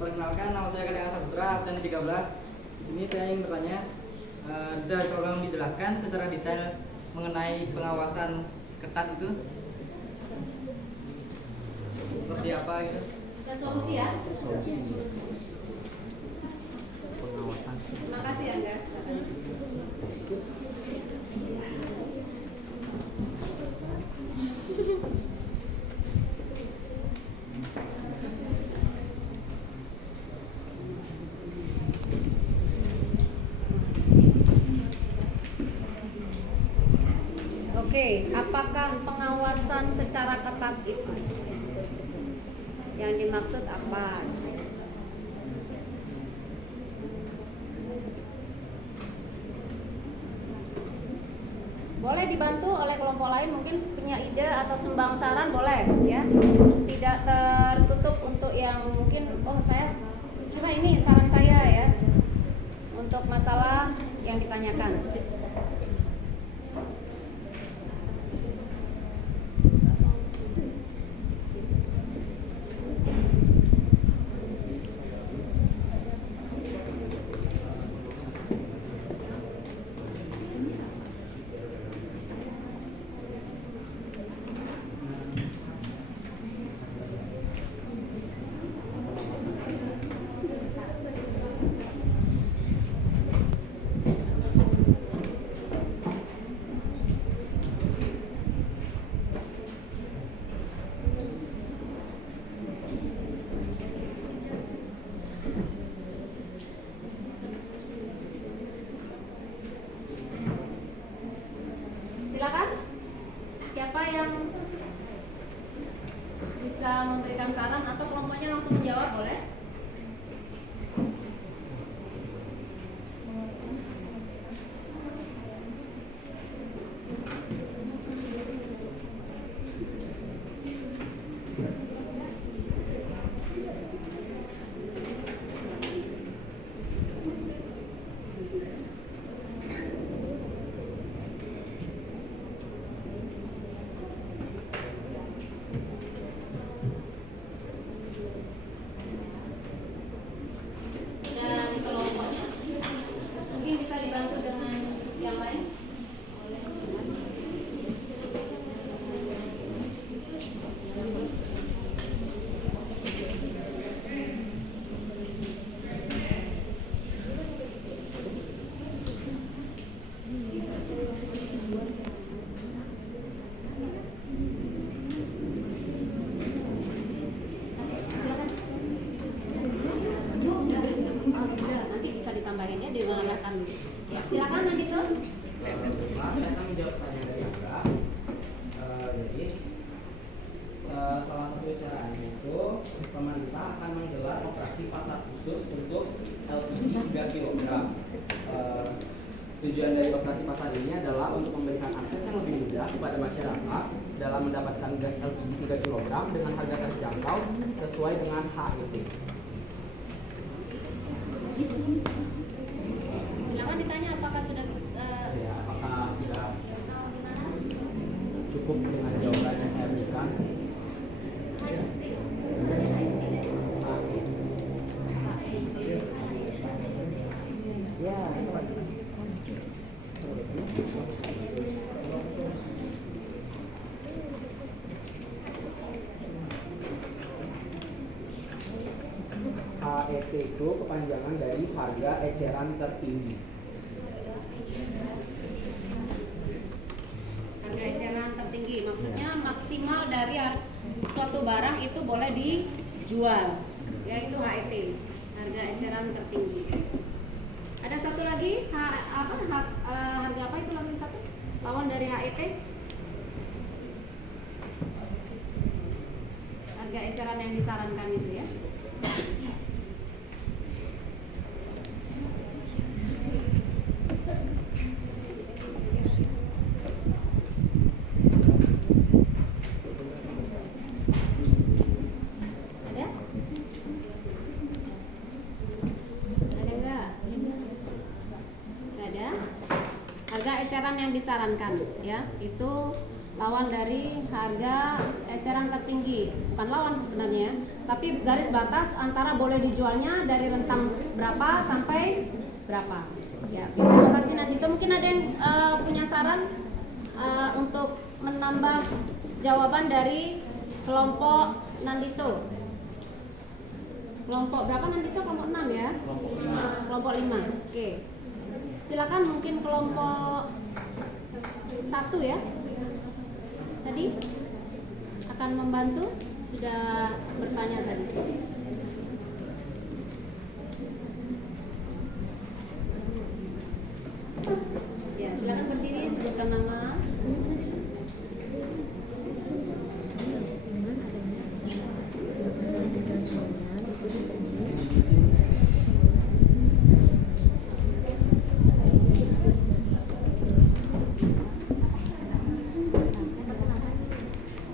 Perkenalkan, nama saya Kadang Saputra, absen 13. Di sini saya ingin bertanya, Bisa tolong dijelaskan secara detail mengenai pengawasan ketat itu? Seperti apa gitu? Ada solusi ya? Solusi pengawasan. Terima kasih Angga. Silakan. Oke, apakah pengawasan secara ketat itu? Yang dimaksud apa? Boleh dibantu oleh kelompok lain, mungkin punya ide atau sumbang saran boleh ya. Tidak tertutup untuk yang mungkin saya kira ini saran saya ya untuk masalah yang ditanyakan. Silakan. Siapa yang bisa memberikan saran atau kelompoknya langsung menjawab boleh? Dan kelompoknya mungkin bisa dibantu dengan yang lain. Nanti bisa ditambahin ya dengan ya, silakan Nandito. Saya akan menjawab pertanyaan dari Angga. Jadi salah satu caranya itu pemerintah akan menggelar operasi pasar khusus untuk LPG 3 kg. Tujuan dari operasi pasar ini adalah untuk memberikan akses yang lebih mudah kepada masyarakat dalam mendapatkan gas LPG 3 kg dengan harga terjangkau sesuai dengan HET. Silakan ditanya apakah sudah Ya, apakah sudah atau gimana? cukup dengan jawaban yang saya berikan? Ya, HET itu kepanjangan dari harga eceran tertinggi. Harga eceran tertinggi maksudnya maksimal dari suatu barang itu boleh dijual, yaitu HET, harga eceran tertinggi. Ada satu lagi harga apa itu lagi satu lawan dari HET? Harga eceran yang disarankan itu ya. Ada? Ada enggak? Enggak ada. Harga eceran yang disarankan ya, itu lawan dari harga eceran tertinggi. Bukan lawan sebenarnya, tapi garis batas antara boleh dijualnya dari rentang berapa sampai berapa? Ya, terima kasih Nandito. Mungkin ada yang punya saran untuk menambah jawaban dari kelompok Nandito. Kelompok berapa Nandito? Kelompok 6 ya? Kelompok 5. Oke. Silakan mungkin kelompok 1 ya. Tadi akan membantu, sudah bertanya tadi. Ya, silakan berdiri, sebutkan nama.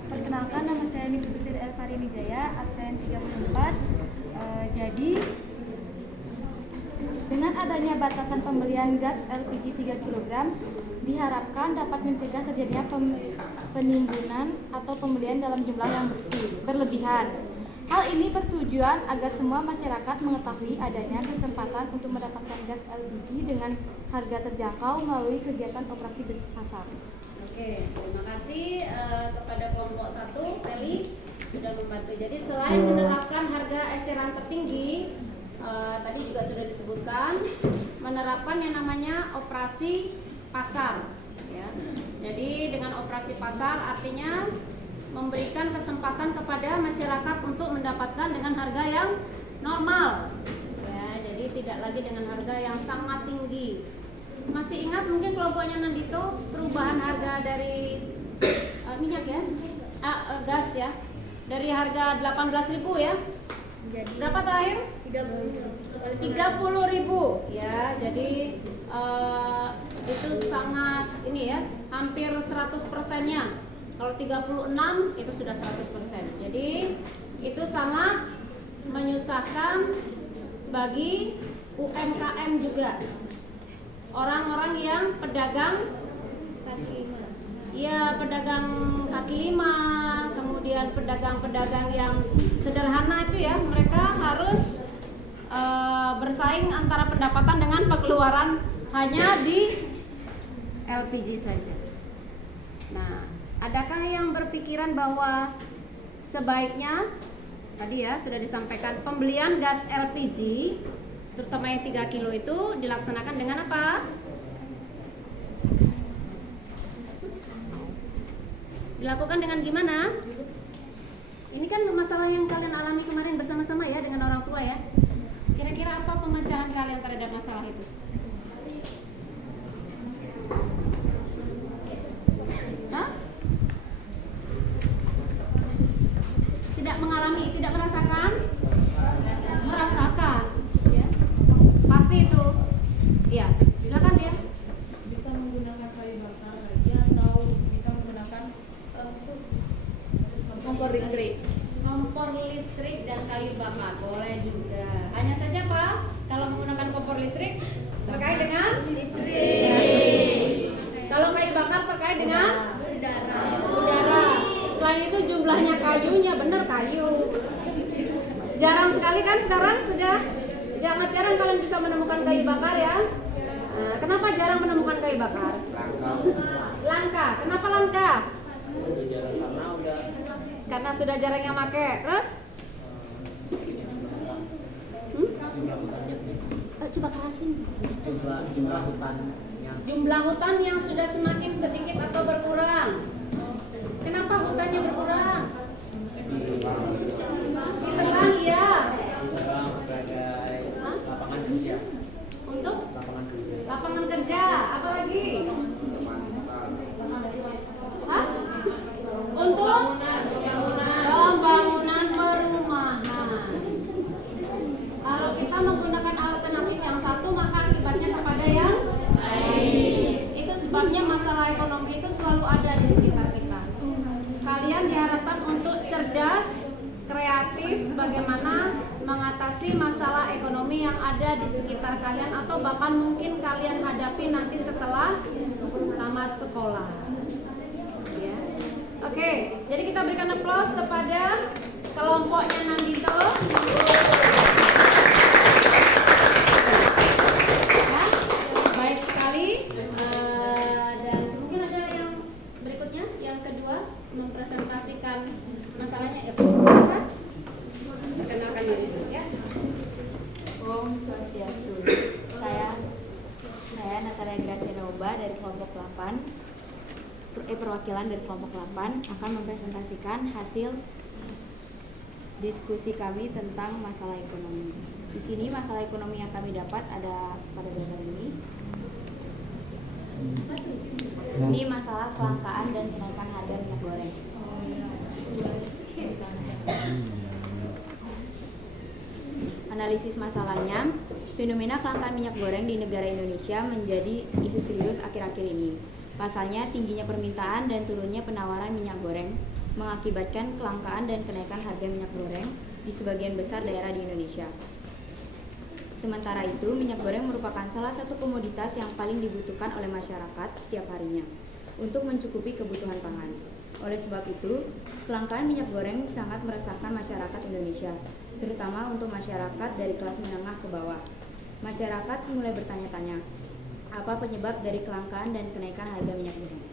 Perkenalkan, nama saya Niti Besir Elvarini Jaya, absen 34. Jadi dengan adanya batasan pembelian gas LPG 3 kg diharapkan dapat mencegah terjadinya penimbunan atau pembelian dalam jumlah yang berlebihan. Hal ini bertujuan agar semua masyarakat mengetahui adanya kesempatan untuk mendapatkan gas LPG dengan harga terjangkau melalui kegiatan operasi pasar. Oke, terima kasih kepada kelompok 1, Sally sudah membantu. Jadi selain menerapkan harga eceran tertinggi, tadi juga sudah disebutkan, menerapkan yang namanya operasi pasar. Ya. Jadi dengan operasi pasar artinya memberikan kesempatan kepada masyarakat untuk mendapatkan dengan harga yang normal. Ya, jadi tidak lagi dengan harga yang sangat tinggi. Masih ingat mungkin kelompoknya Nandito perubahan harga dari minyak ya, gas ya, dari harga 18.000 ya, berapa terakhir? 30.000 ya. Jadi itu sangat ini ya, hampir 100%-nya. Kalau 36 itu sudah 100%. Jadi itu sangat menyusahkan bagi UMKM juga. Orang-orang yang pedagang kaki lima. Iya, pedagang kaki lima, kemudian pedagang-pedagang yang sederhana itu ya, mereka harus bersaing antara pendapatan dengan pengeluaran hanya di LPG saja. Nah, adakah yang berpikiran bahwa sebaiknya tadi ya sudah disampaikan pembelian gas LPG terutama yang 3 kilo itu dilaksanakan dengan apa? Dilakukan dengan gimana? Ini kan masalah yang kalian alami kemarin bersama-sama ya dengan orang tua ya. Kira-kira apa pemecahan kalian terhadap masalah itu? Hah? Tidak mengalami, tidak merasakan? Merasakan. Ya. Pasti itu. Iya, silakan dia. Bisa menggunakan kayu bakar aja atau bisa menggunakan kompor listrik. Kompor listrik dan kayu bakar boleh juga. Hanya saja Pak, kalau menggunakan kompor listrik terkait dengan listrik. Kalau kayu bakar terkait dengan udara. Selain itu jumlahnya kayunya benar kayu. Jarang sekali kan sekarang sudah jarang kalian bisa menemukan kayu bakar ya. Nah, kenapa jarang menemukan kayu bakar? Langka. Kenapa langka? Karena sudah jarang yang pakai. Terus? Coba kerasin. Jumlah hutan yang sudah semakin sedikit atau berkurang. Kenapa hutannya berkurang? Ditebang ya. Lapangan kerja. Untuk lapangan kerja. Apa lagi? Hah? Untuk pembangunan perumahan. Kalau kita menggunakan alternatif yang satu, maka akibatnya kepada yang lain. Itu sebabnya masalah ekonomi itu selalu ada di sekitar kita. Kalian diharapkan untuk cerdas, kreatif, bagaimana mengatasi masalah ekonomi yang ada di sekitar kalian atau bahkan mungkin kalian hadapi nanti setelah tamat sekolah. Ya. Oke, jadi kita berikan aplaus kepada kelompoknya Nandito. Maria Gracia Nauba dari kelompok 8, perwakilan dari kelompok 8 akan mempresentasikan hasil diskusi kami tentang masalah ekonomi. Di sini masalah ekonomi yang kami dapat ada pada gambar ini. Ini masalah kelangkaan dan kenaikan harga minyak goreng. Analisis masalahnya, fenomena kelangkaan minyak goreng di negara Indonesia menjadi isu serius akhir-akhir ini. Pasalnya, tingginya permintaan dan turunnya penawaran minyak goreng mengakibatkan kelangkaan dan kenaikan harga minyak goreng di sebagian besar daerah di Indonesia. Sementara itu, minyak goreng merupakan salah satu komoditas yang paling dibutuhkan oleh masyarakat setiap harinya untuk mencukupi kebutuhan pangan. Oleh sebab itu, kelangkaan minyak goreng sangat meresahkan masyarakat Indonesia, terutama untuk masyarakat dari kelas menengah ke bawah. Masyarakat mulai bertanya-tanya, apa penyebab dari kelangkaan dan kenaikan harga minyak goreng?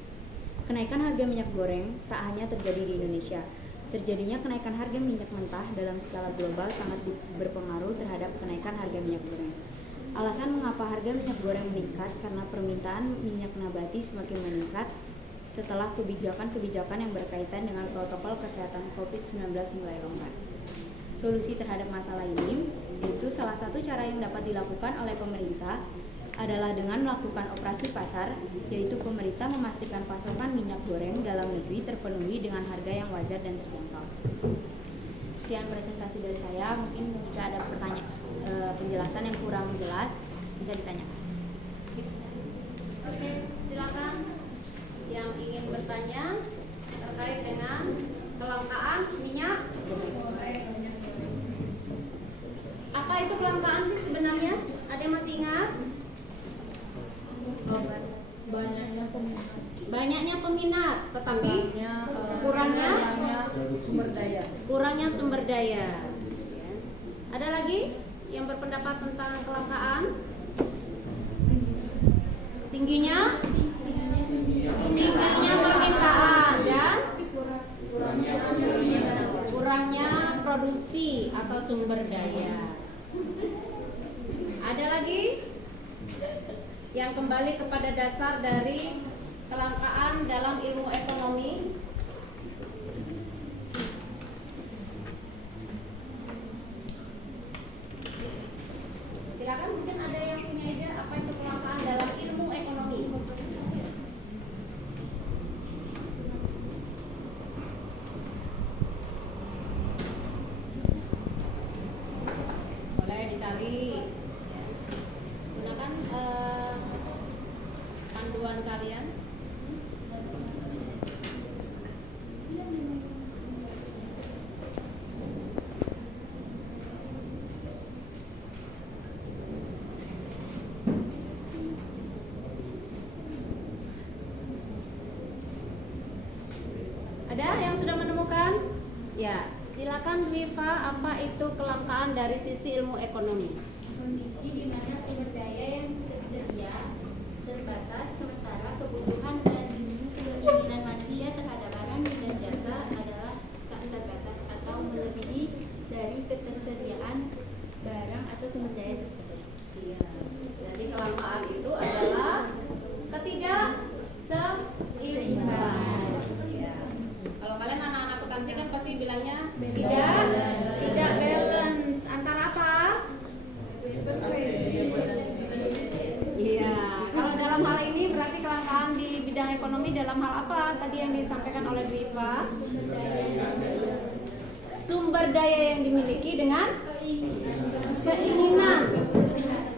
Kenaikan harga minyak goreng tak hanya terjadi di Indonesia. Terjadinya kenaikan harga minyak mentah dalam skala global sangat berpengaruh terhadap kenaikan harga minyak goreng. Alasan mengapa harga minyak goreng meningkat karena permintaan minyak nabati semakin meningkat setelah kebijakan-kebijakan yang berkaitan dengan protokol kesehatan COVID-19 mulai longgar. Solusi terhadap masalah ini yaitu salah satu cara yang dapat dilakukan oleh pemerintah adalah dengan melakukan operasi pasar, yaitu pemerintah memastikan pasokan minyak goreng dalam negeri terpenuhi dengan harga yang wajar dan terjangkau. Sekian presentasi dari saya. Mungkin jika ada penjelasan yang kurang jelas bisa ditanyakan. Oke, silakan yang ingin bertanya terkait dengan kelangkaan minyak goreng. Apa itu kelangkaan sih sebenarnya? Ada yang masih ingat? Banyaknya peminat, tetapi kurangnya sumber daya. Yes. Ada lagi yang berpendapat tentang kelangkaan? Tingginya permintaan dan kurangnya produksi atau sumber daya. Ada lagi yang kembali kepada dasar dari kelangkaan dalam ilmu ekonomi? Silakan, mungkin ada yang punya ide apa itu kelangkaan dalam ilmu ekonomi? Boleh dicari. Gunakan panduan kalian. Ada yang sudah menemukan? Ya, silakan Viva, apa itu kelangkaan dari sisi ilmu ekonomi? Kondisi di mana sumber daya yang tersedia terbatas sementara kebutuhan dan keinginan manusia terhadap barang dan jasa adalah tak terbatas atau melebihi dari ketersediaan barang atau sumber daya tersebut. Iya. Jadi kelangkaan itu adalah ketidakseimbangan. Ya. Kalau kalian anak-anak akuntansi kan pasti bilangnya tidak balance antara apa? Iya. Kalau dalam hal ini berarti kelangkaan di bidang ekonomi dalam hal apa? Tadi yang disampaikan oleh Dwipa. Sumber daya yang dimiliki dengan keinginan.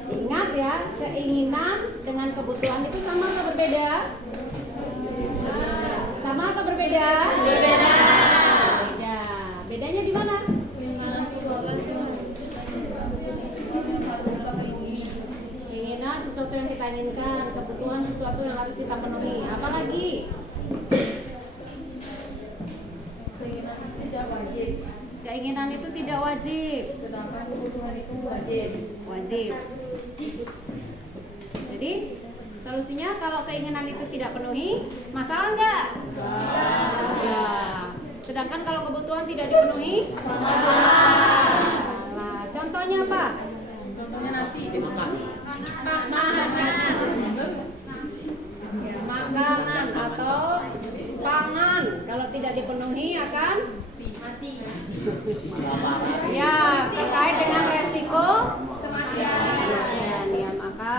Ingat ya, keinginan dengan kebutuhan itu sama atau berbeda? Sama atau berbeda? Berbeda. Beda. Bedanya di mana? Keinginan sesuatu yang kita inginkan, kebutuhan sesuatu yang harus kita penuhi. Apalagi? Keinginan itu tidak wajib. Sedangkan kebutuhan itu wajib. Wajib. Jadi solusinya kalau keinginan itu tidak penuhi, masalah enggak? Ya. Sedangkan kalau kebutuhan tidak dipenuhi, masalah. Contohnya apa? Contohnya nasi. Makanan. atau pangan kalau tidak dipenuhi akan mati. Ya, terkait dengan resiko kematian. Ya, maka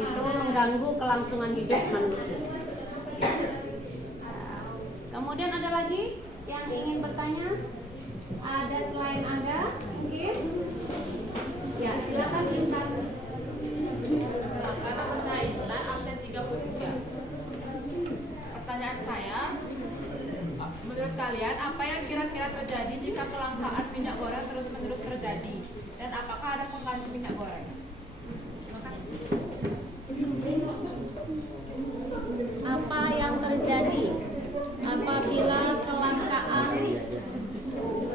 itu mengganggu kelangsungan hidup manusia. Kemudian ada lagi yang ingin bertanya? Ada selain Anda mungkin? Ya, silakan Intan. Nama saya Intan, absen 33. Pertanyaan saya, menurut kalian apa yang kira-kira terjadi jika kelangkaan minyak goreng terus-menerus terjadi? Dan apakah ada pengganti minyak goreng? Apa yang terjadi apabila kelangkaan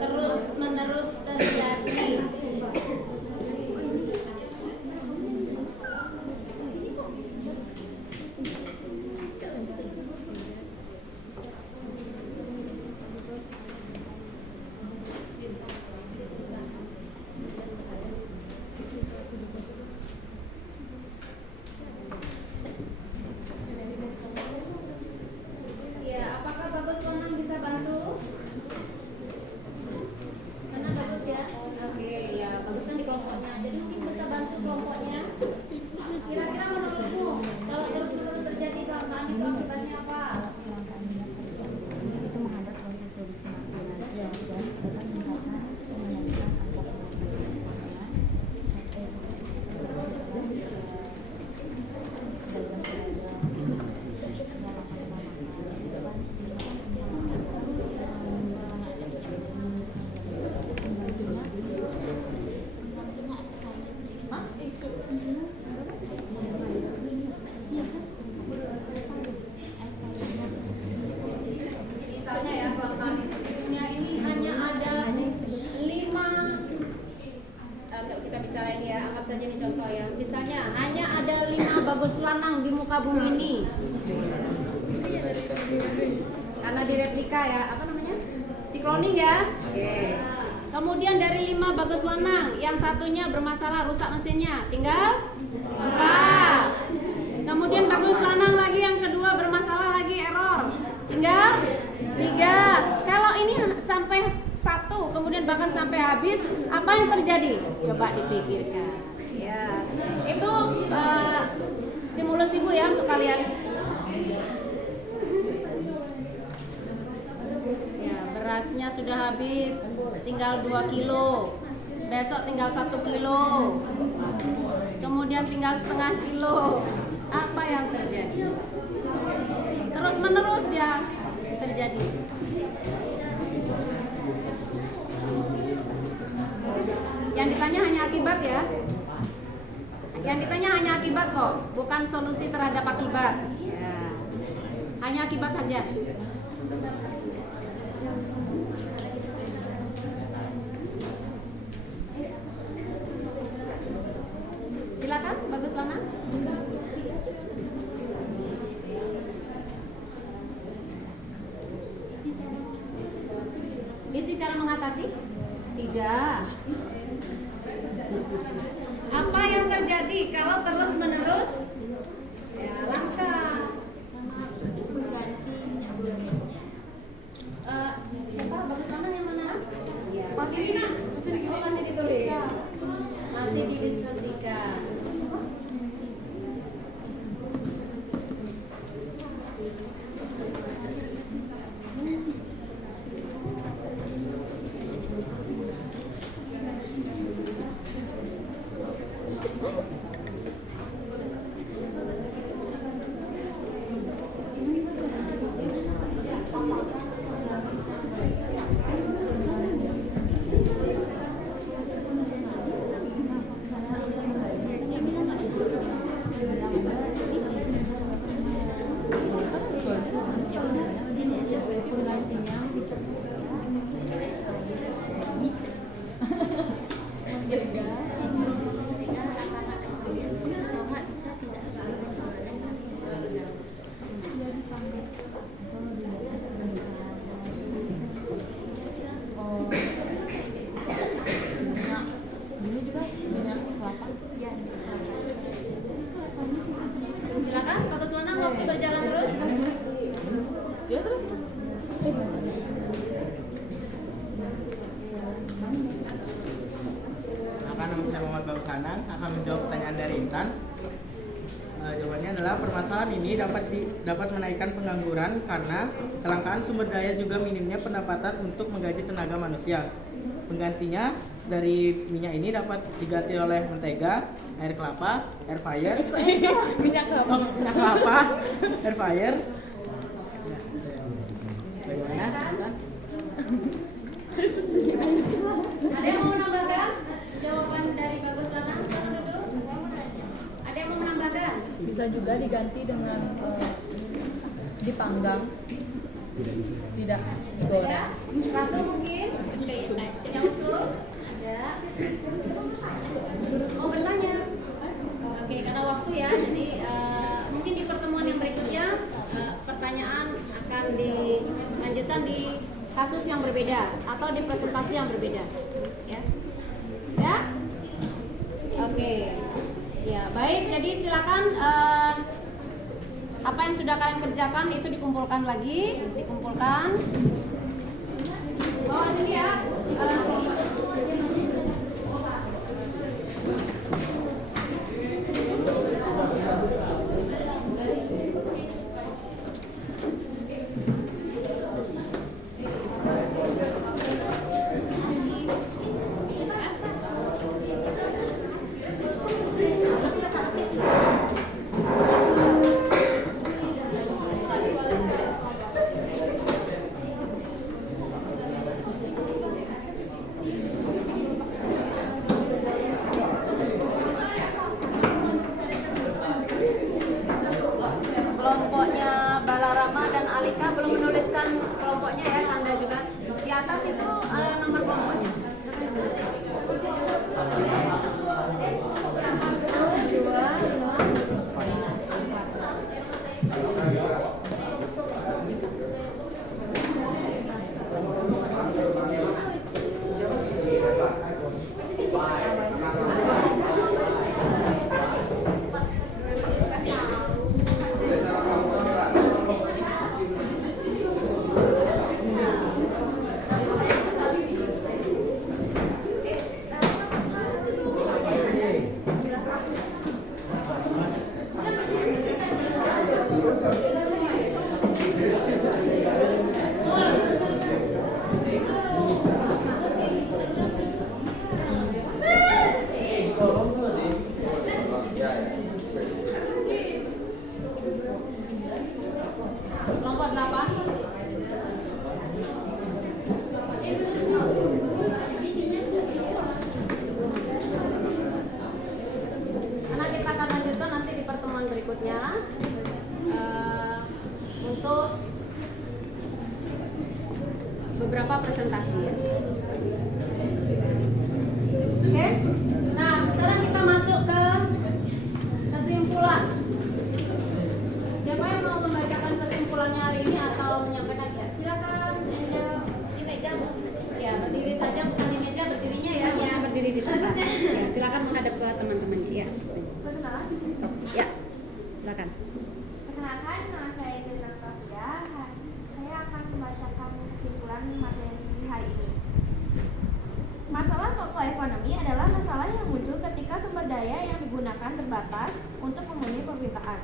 terus-menerus terjadi? Ya, apakah Bagus Lenang bisa bantu? Mana Bagus ya? Oke, ya Bagus kan di kelompoknya. Jadi mungkin bisa bantu kelompoknya. Kira-kira menurutmu kalau terus-menerus terjadi kelangkaan itu akibatnya apa? Itu menghambat proses produksi makanan dan dapat meningkatkan mengendalikan angka Misalnya ya, kelangkaan di dunia ini hanya ada 5 kita bicara ini ya, anggap saja ini contoh ya. Misalnya hanya ada 5 Bagus Lanang di muka bumi ini. Karena direplika ya, apa namanya? Di cloning ya. Oke. Kemudian dari 5 Bagus Lanang, yang satunya bermasalah rusak mesinnya, tinggal 4. Kemudian Bagus Lanang lagi yang kedua bermasalah lagi error, tinggal 3. Kalau ini sampai 1, kemudian bahkan sampai habis, apa yang terjadi? Coba dipikirkan. Ya, itu stimulus ibu ya untuk kalian. Ya, berasnya sudah habis, tinggal 2 kilo. Besok tinggal 1 kilo. Kemudian tinggal setengah kilo. Apa yang terjadi? Terus menerus dia terjadi. Yang ditanya hanya akibat ya. Yang ditanya hanya akibat kok, bukan solusi terhadap akibat. Ya. Hanya akibat saja. Silakan, Bagus Lana. Isi cara mengatasi? Tidak. Apa yang terjadi kalau terus menerus? Ya, langka. Mengganti minyak gorengnya. Siapa? Bagus Lana yang mana? Ya. Pimpinan. Oh, masih ditulis. Masih didiskusikan. Pertanyaannya adalah permasalahan ini dapat menaikkan pengangguran karena kelangkaan sumber daya juga minimnya pendapatan untuk menggaji tenaga manusia. Penggantinya dari minyak ini dapat diganti oleh mentega, air kelapa, air fryer, minyak kelapa, air fryer. Bagaimana? Ada yang mau menambahkan jawaban dari Bagus Lana? Silakan duduk. Ada yang mau menambahkan? Bisa juga diganti dengan dipanggang, tidak Ada? digoreng. Ratu mungkin? Yang usul? Ada. Mau bertanya? Oke, karena waktu ya, jadi mungkin di pertemuan yang berikutnya pertanyaan akan dilanjutkan di kasus yang berbeda atau di presentasi yang berbeda. Ya, ya, oke, ya baik. Jadi silakan apa yang sudah kalian kerjakan itu dikumpulkan lagi, bawa sini ya. Kelompoknya Balarama dan Alika belum menuliskan kelompoknya ya, tanda juga di atas itu ada nomor kelompoknya. Kelompok 8. Karena kita akan lanjutkan nanti di pertemuan berikutnya untuk beberapa presentasi ya. Oke. Nah, sekarang kita masuk ke kesimpulan. Siapa yang mau membacakan kesimpulannya hari ini atau menyampaikan ya? Silakan, Angel. Di meja, Bu. Ya, berdiri saja, bukan di meja, berdirinya ya, ya. Berdiri di tempat. Ya, silakan menghadap ke teman-temannya. Ya. Stop. Ya. Silakan. Perkenalkan, nama saya Indra Prafida. Saya akan membacakan kesimpulan materi hari ini. Masalah pokok ekonomi adalah masalah yang muncul ketika sumber daya yang digunakan terbatas untuk memenuhi permintaan.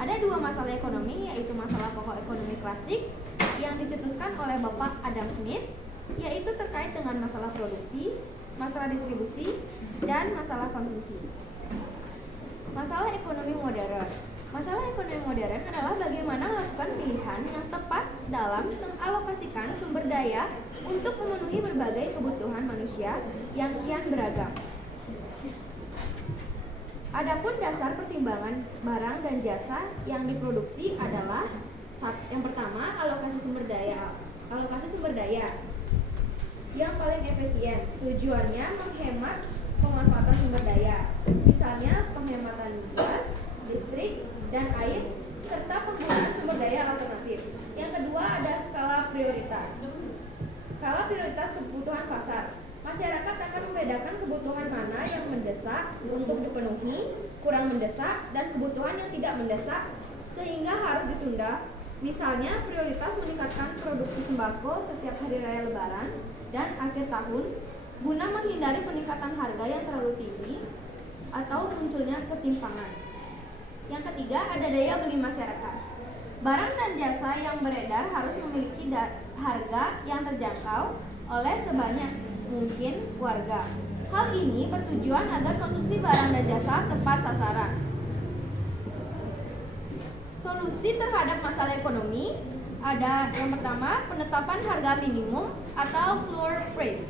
Ada dua masalah ekonomi, yaitu masalah pokok ekonomi klasik yang dicetuskan oleh Bapak Adam Smith, yaitu terkait dengan masalah produksi, masalah distribusi, dan masalah konsumsi. Masalah ekonomi modern. Masalah ekonomi modern adalah bagaimana melakukan pilihan yang tepat dalam mengalokasikan sumber daya untuk memenuhi berbagai kebutuhan manusia yang kian beragam. Adapun dasar pertimbangan barang dan jasa yang diproduksi adalah yang pertama, alokasi sumber daya. Yang paling efisien, tujuannya menghemat pemanfaatan sumber daya. Misalnya penghematan gas, listrik, dan air serta penggunaan sumber daya alternatif. Yang kedua ada skala prioritas. Skala prioritas kebutuhan pasar. Masyarakat akan membedakan kebutuhan mana yang mendesak untuk dipenuhi, kurang mendesak, dan kebutuhan yang tidak mendesak sehingga harus ditunda. Misalnya prioritas meningkatkan produksi sembako setiap hari raya Lebaran dan akhir tahun guna menghindari peningkatan harga yang terlalu tinggi atau munculnya ketimpangan. Yang ketiga ada daya beli masyarakat. Barang dan jasa yang beredar harus memiliki harga yang terjangkau oleh sebanyak mungkin warga. Hal ini bertujuan agar konsumsi barang dan jasa tepat sasaran. Solusi terhadap masalah ekonomi ada yang pertama, penetapan harga minimum atau floor price.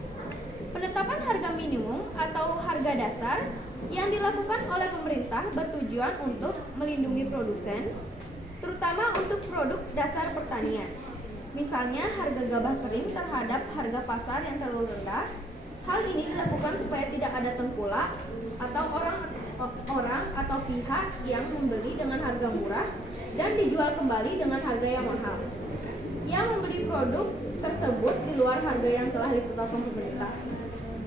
Penetapan harga minimum atau harga dasar yang dilakukan oleh pemerintah bertujuan untuk melindungi produsen, terutama untuk produk dasar pertanian. Misalnya harga gabah kering terhadap harga pasar yang terlalu rendah. Hal ini dilakukan supaya tidak ada tengkulak atau orang atau pihak yang membeli dengan harga murah dan dijual kembali dengan harga yang mahal, yang membeli produk tersebut di luar harga yang telah ditetapkan pemerintah.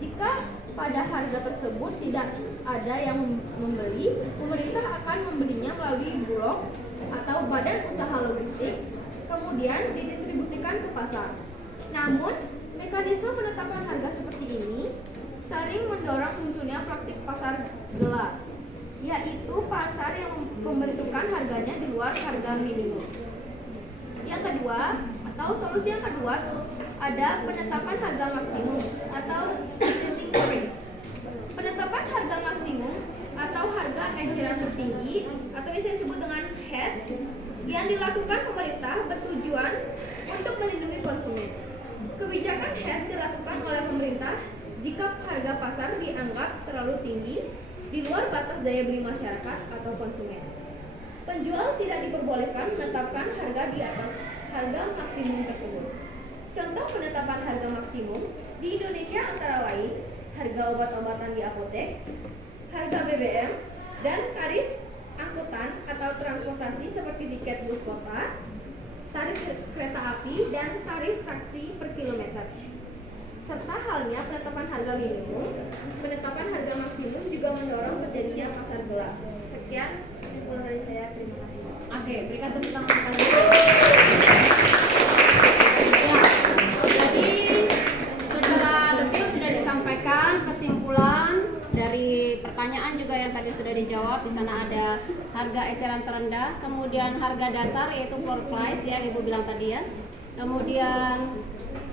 Jika pada harga tersebut tidak ada yang membeli, pemerintah akan membelinya melalui bulog atau badan usaha logistik, kemudian didistribusikan ke pasar. Namun, mekanisme penetapan harga seperti ini sering mendorong munculnya praktik pasar gelap, yaitu pasar yang pembentukan harganya di luar harga minimum. Yang kedua, atau solusi yang kedua, ada penetapan harga maksimum atau ceiling price. Penetapan harga maksimum atau harga eceran tertinggi atau yang disebut dengan HET yang dilakukan pemerintah bertujuan untuk melindungi konsumen. Kebijakan HET dilakukan oleh pemerintah jika harga pasar dianggap terlalu tinggi di luar batas daya beli masyarakat atau konsumen. Penjual tidak diperbolehkan menetapkan harga di atas harga maksimum tersebut. Contoh penetapan harga maksimum di Indonesia antara lain harga obat-obatan di apotek, harga BBM, dan tarif angkutan atau transportasi seperti tiket bus kota, tarif kereta api, dan tarif taksi per kilometer. Serta halnya penetapan harga minimum, penetapan harga maksimum juga mendorong terjadinya pasar gelap. Sekian dari saya, terima kasih. Oke, berikan tepuk tangan sekali. Ya, jadi secara detail sudah disampaikan kesimpulan dari pertanyaan juga yang tadi sudah dijawab. Di sana ada harga eceran terendah, kemudian harga dasar yaitu floor price ya Ibu bilang tadi ya. Kemudian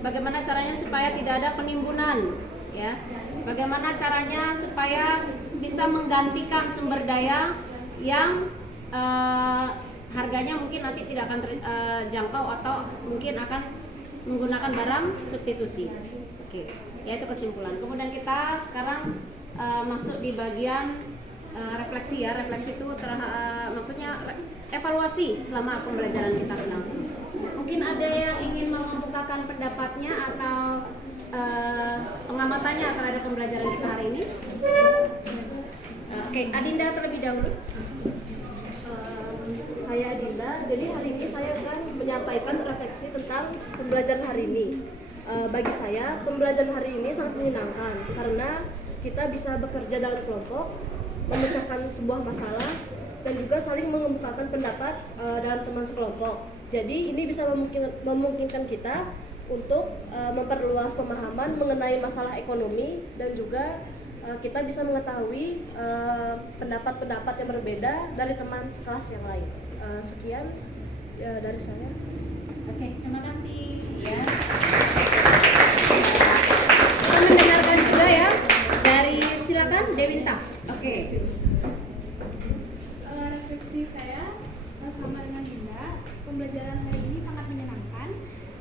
bagaimana caranya supaya tidak ada penimbunan ya. Bagaimana caranya supaya bisa menggantikan sumber daya yang harganya mungkin nanti tidak akan terjangkau atau mungkin akan menggunakan barang substitusi. Oke, ya itu kesimpulan. Kemudian kita sekarang masuk di bagian refleksi ya. Refleksi itu maksudnya evaluasi selama pembelajaran kita berlangsung. Mungkin ada yang ingin mengemukakan pendapatnya atau pengamatannya terhadap pembelajaran kita hari ini. Oke, Adinda terlebih dahulu. Saya Adinda, jadi hari ini saya akan menyampaikan refleksi tentang pembelajaran hari ini. Bagi saya, pembelajaran hari ini sangat menyenangkan karena kita bisa bekerja dalam kelompok, memecahkan sebuah masalah, dan juga saling mengemukakan pendapat dalam teman sekelompok. Jadi ini bisa memungkinkan kita untuk memperluas pemahaman mengenai masalah ekonomi dan juga kita bisa mengetahui pendapat-pendapat yang berbeda dari teman sekelas yang lain. Sekian dari saya. Oke, terima kasih ya. Kita mendengarkan juga ya dari silakan Dewinta. Oke. Refleksi saya sama dengan Dinda, pembelajaran hari ini sangat menyenangkan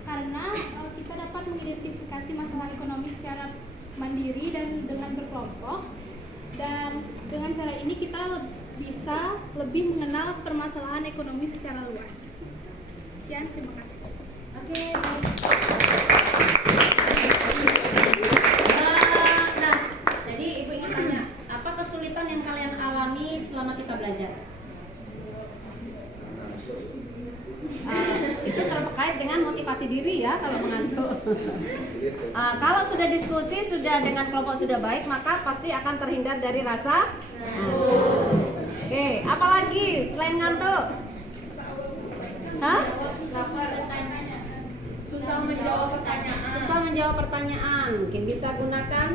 karena kita dapat mengidentifikasi masalah ekonomi secara mandiri dan dengan berkelompok, dan dengan cara ini kita bisa lebih mengenal permasalahan ekonomi secara luas. Sekian, terima kasih. Oke, baik. Nah, jadi Ibu ingin tanya, apa kesulitan yang kalian alami selama kita belajar? Itu terkait dengan motivasi diri ya kalau mengantuk. Kalau sudah diskusi, sudah dengan kelompok sudah baik, maka pasti akan terhindar dari rasa Oke, apalagi selain ngantuk? Hah? Susah menjawab pertanyaan. Susah menjawab pertanyaan. Mungkin bisa gunakan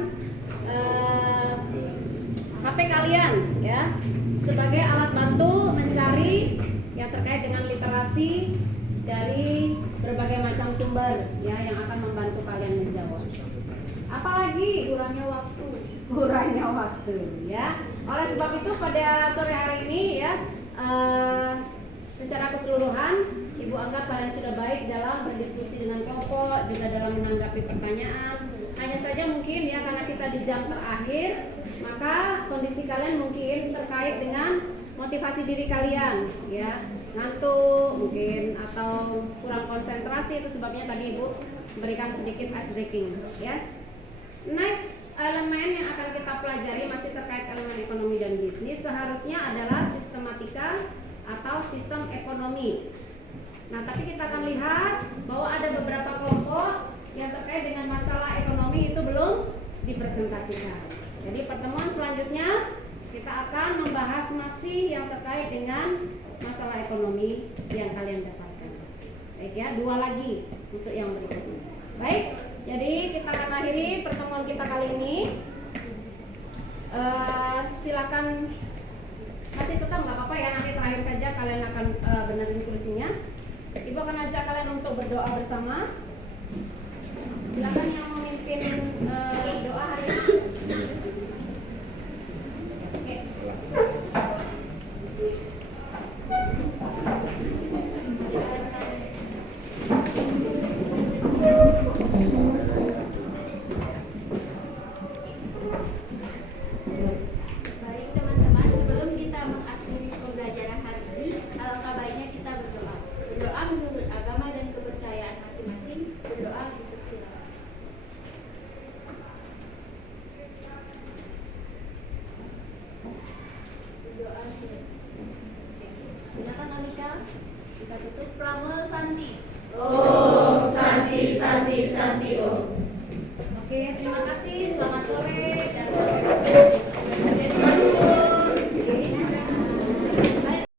HP kalian ya sebagai alat bantu mencari yang terkait dengan literasi dari berbagai macam sumber ya yang akan membantu kalian menjawab. Apalagi kurangnya waktu ya. Oleh sebab itu pada sore hari ini ya secara keseluruhan Ibu anggap kalian sudah baik dalam berdiskusi dengan kelompok, juga dalam menanggapi pertanyaan. Hanya saja mungkin ya karena kita di jam terakhir, maka kondisi kalian mungkin terkait dengan motivasi diri kalian ya, ngantuk mungkin atau kurang konsentrasi, itu sebabnya tadi Ibu berikan sedikit ice breaking ya. Next elemen yang akan kita pelajari masih terkait elemen ekonomi dan bisnis seharusnya adalah sistematika atau sistem ekonomi. Nah, tapi kita akan lihat bahwa ada beberapa kelompok yang terkait dengan masalah ekonomi itu belum dipresentasikan. Jadi pertemuan selanjutnya kita akan membahas masih yang terkait dengan masalah ekonomi yang kalian dapatkan. Baik ya, 2 lagi untuk yang berikutnya. Baik, jadi kita akan akhiri pertemuan kita kali ini. Silakan masih tetap nggak apa-apa ya, nanti terakhir saja kalian akan benerin kursinya. Ibu akan ajak kalian untuk berdoa bersama. Silakan yang memimpin doa hari ini. Oke. Baik teman-teman, sebelum kita mengakhiri pembelajaran hari ini, alangkah baiknya kita berdoa. Berdoa menurut agama dan kepercayaan masing-masing. Berdoa dipersilakan. Berdoa selesai. Silakan Alika, kita tutup. Pramo Santi. Om Santi Santi Santi Om.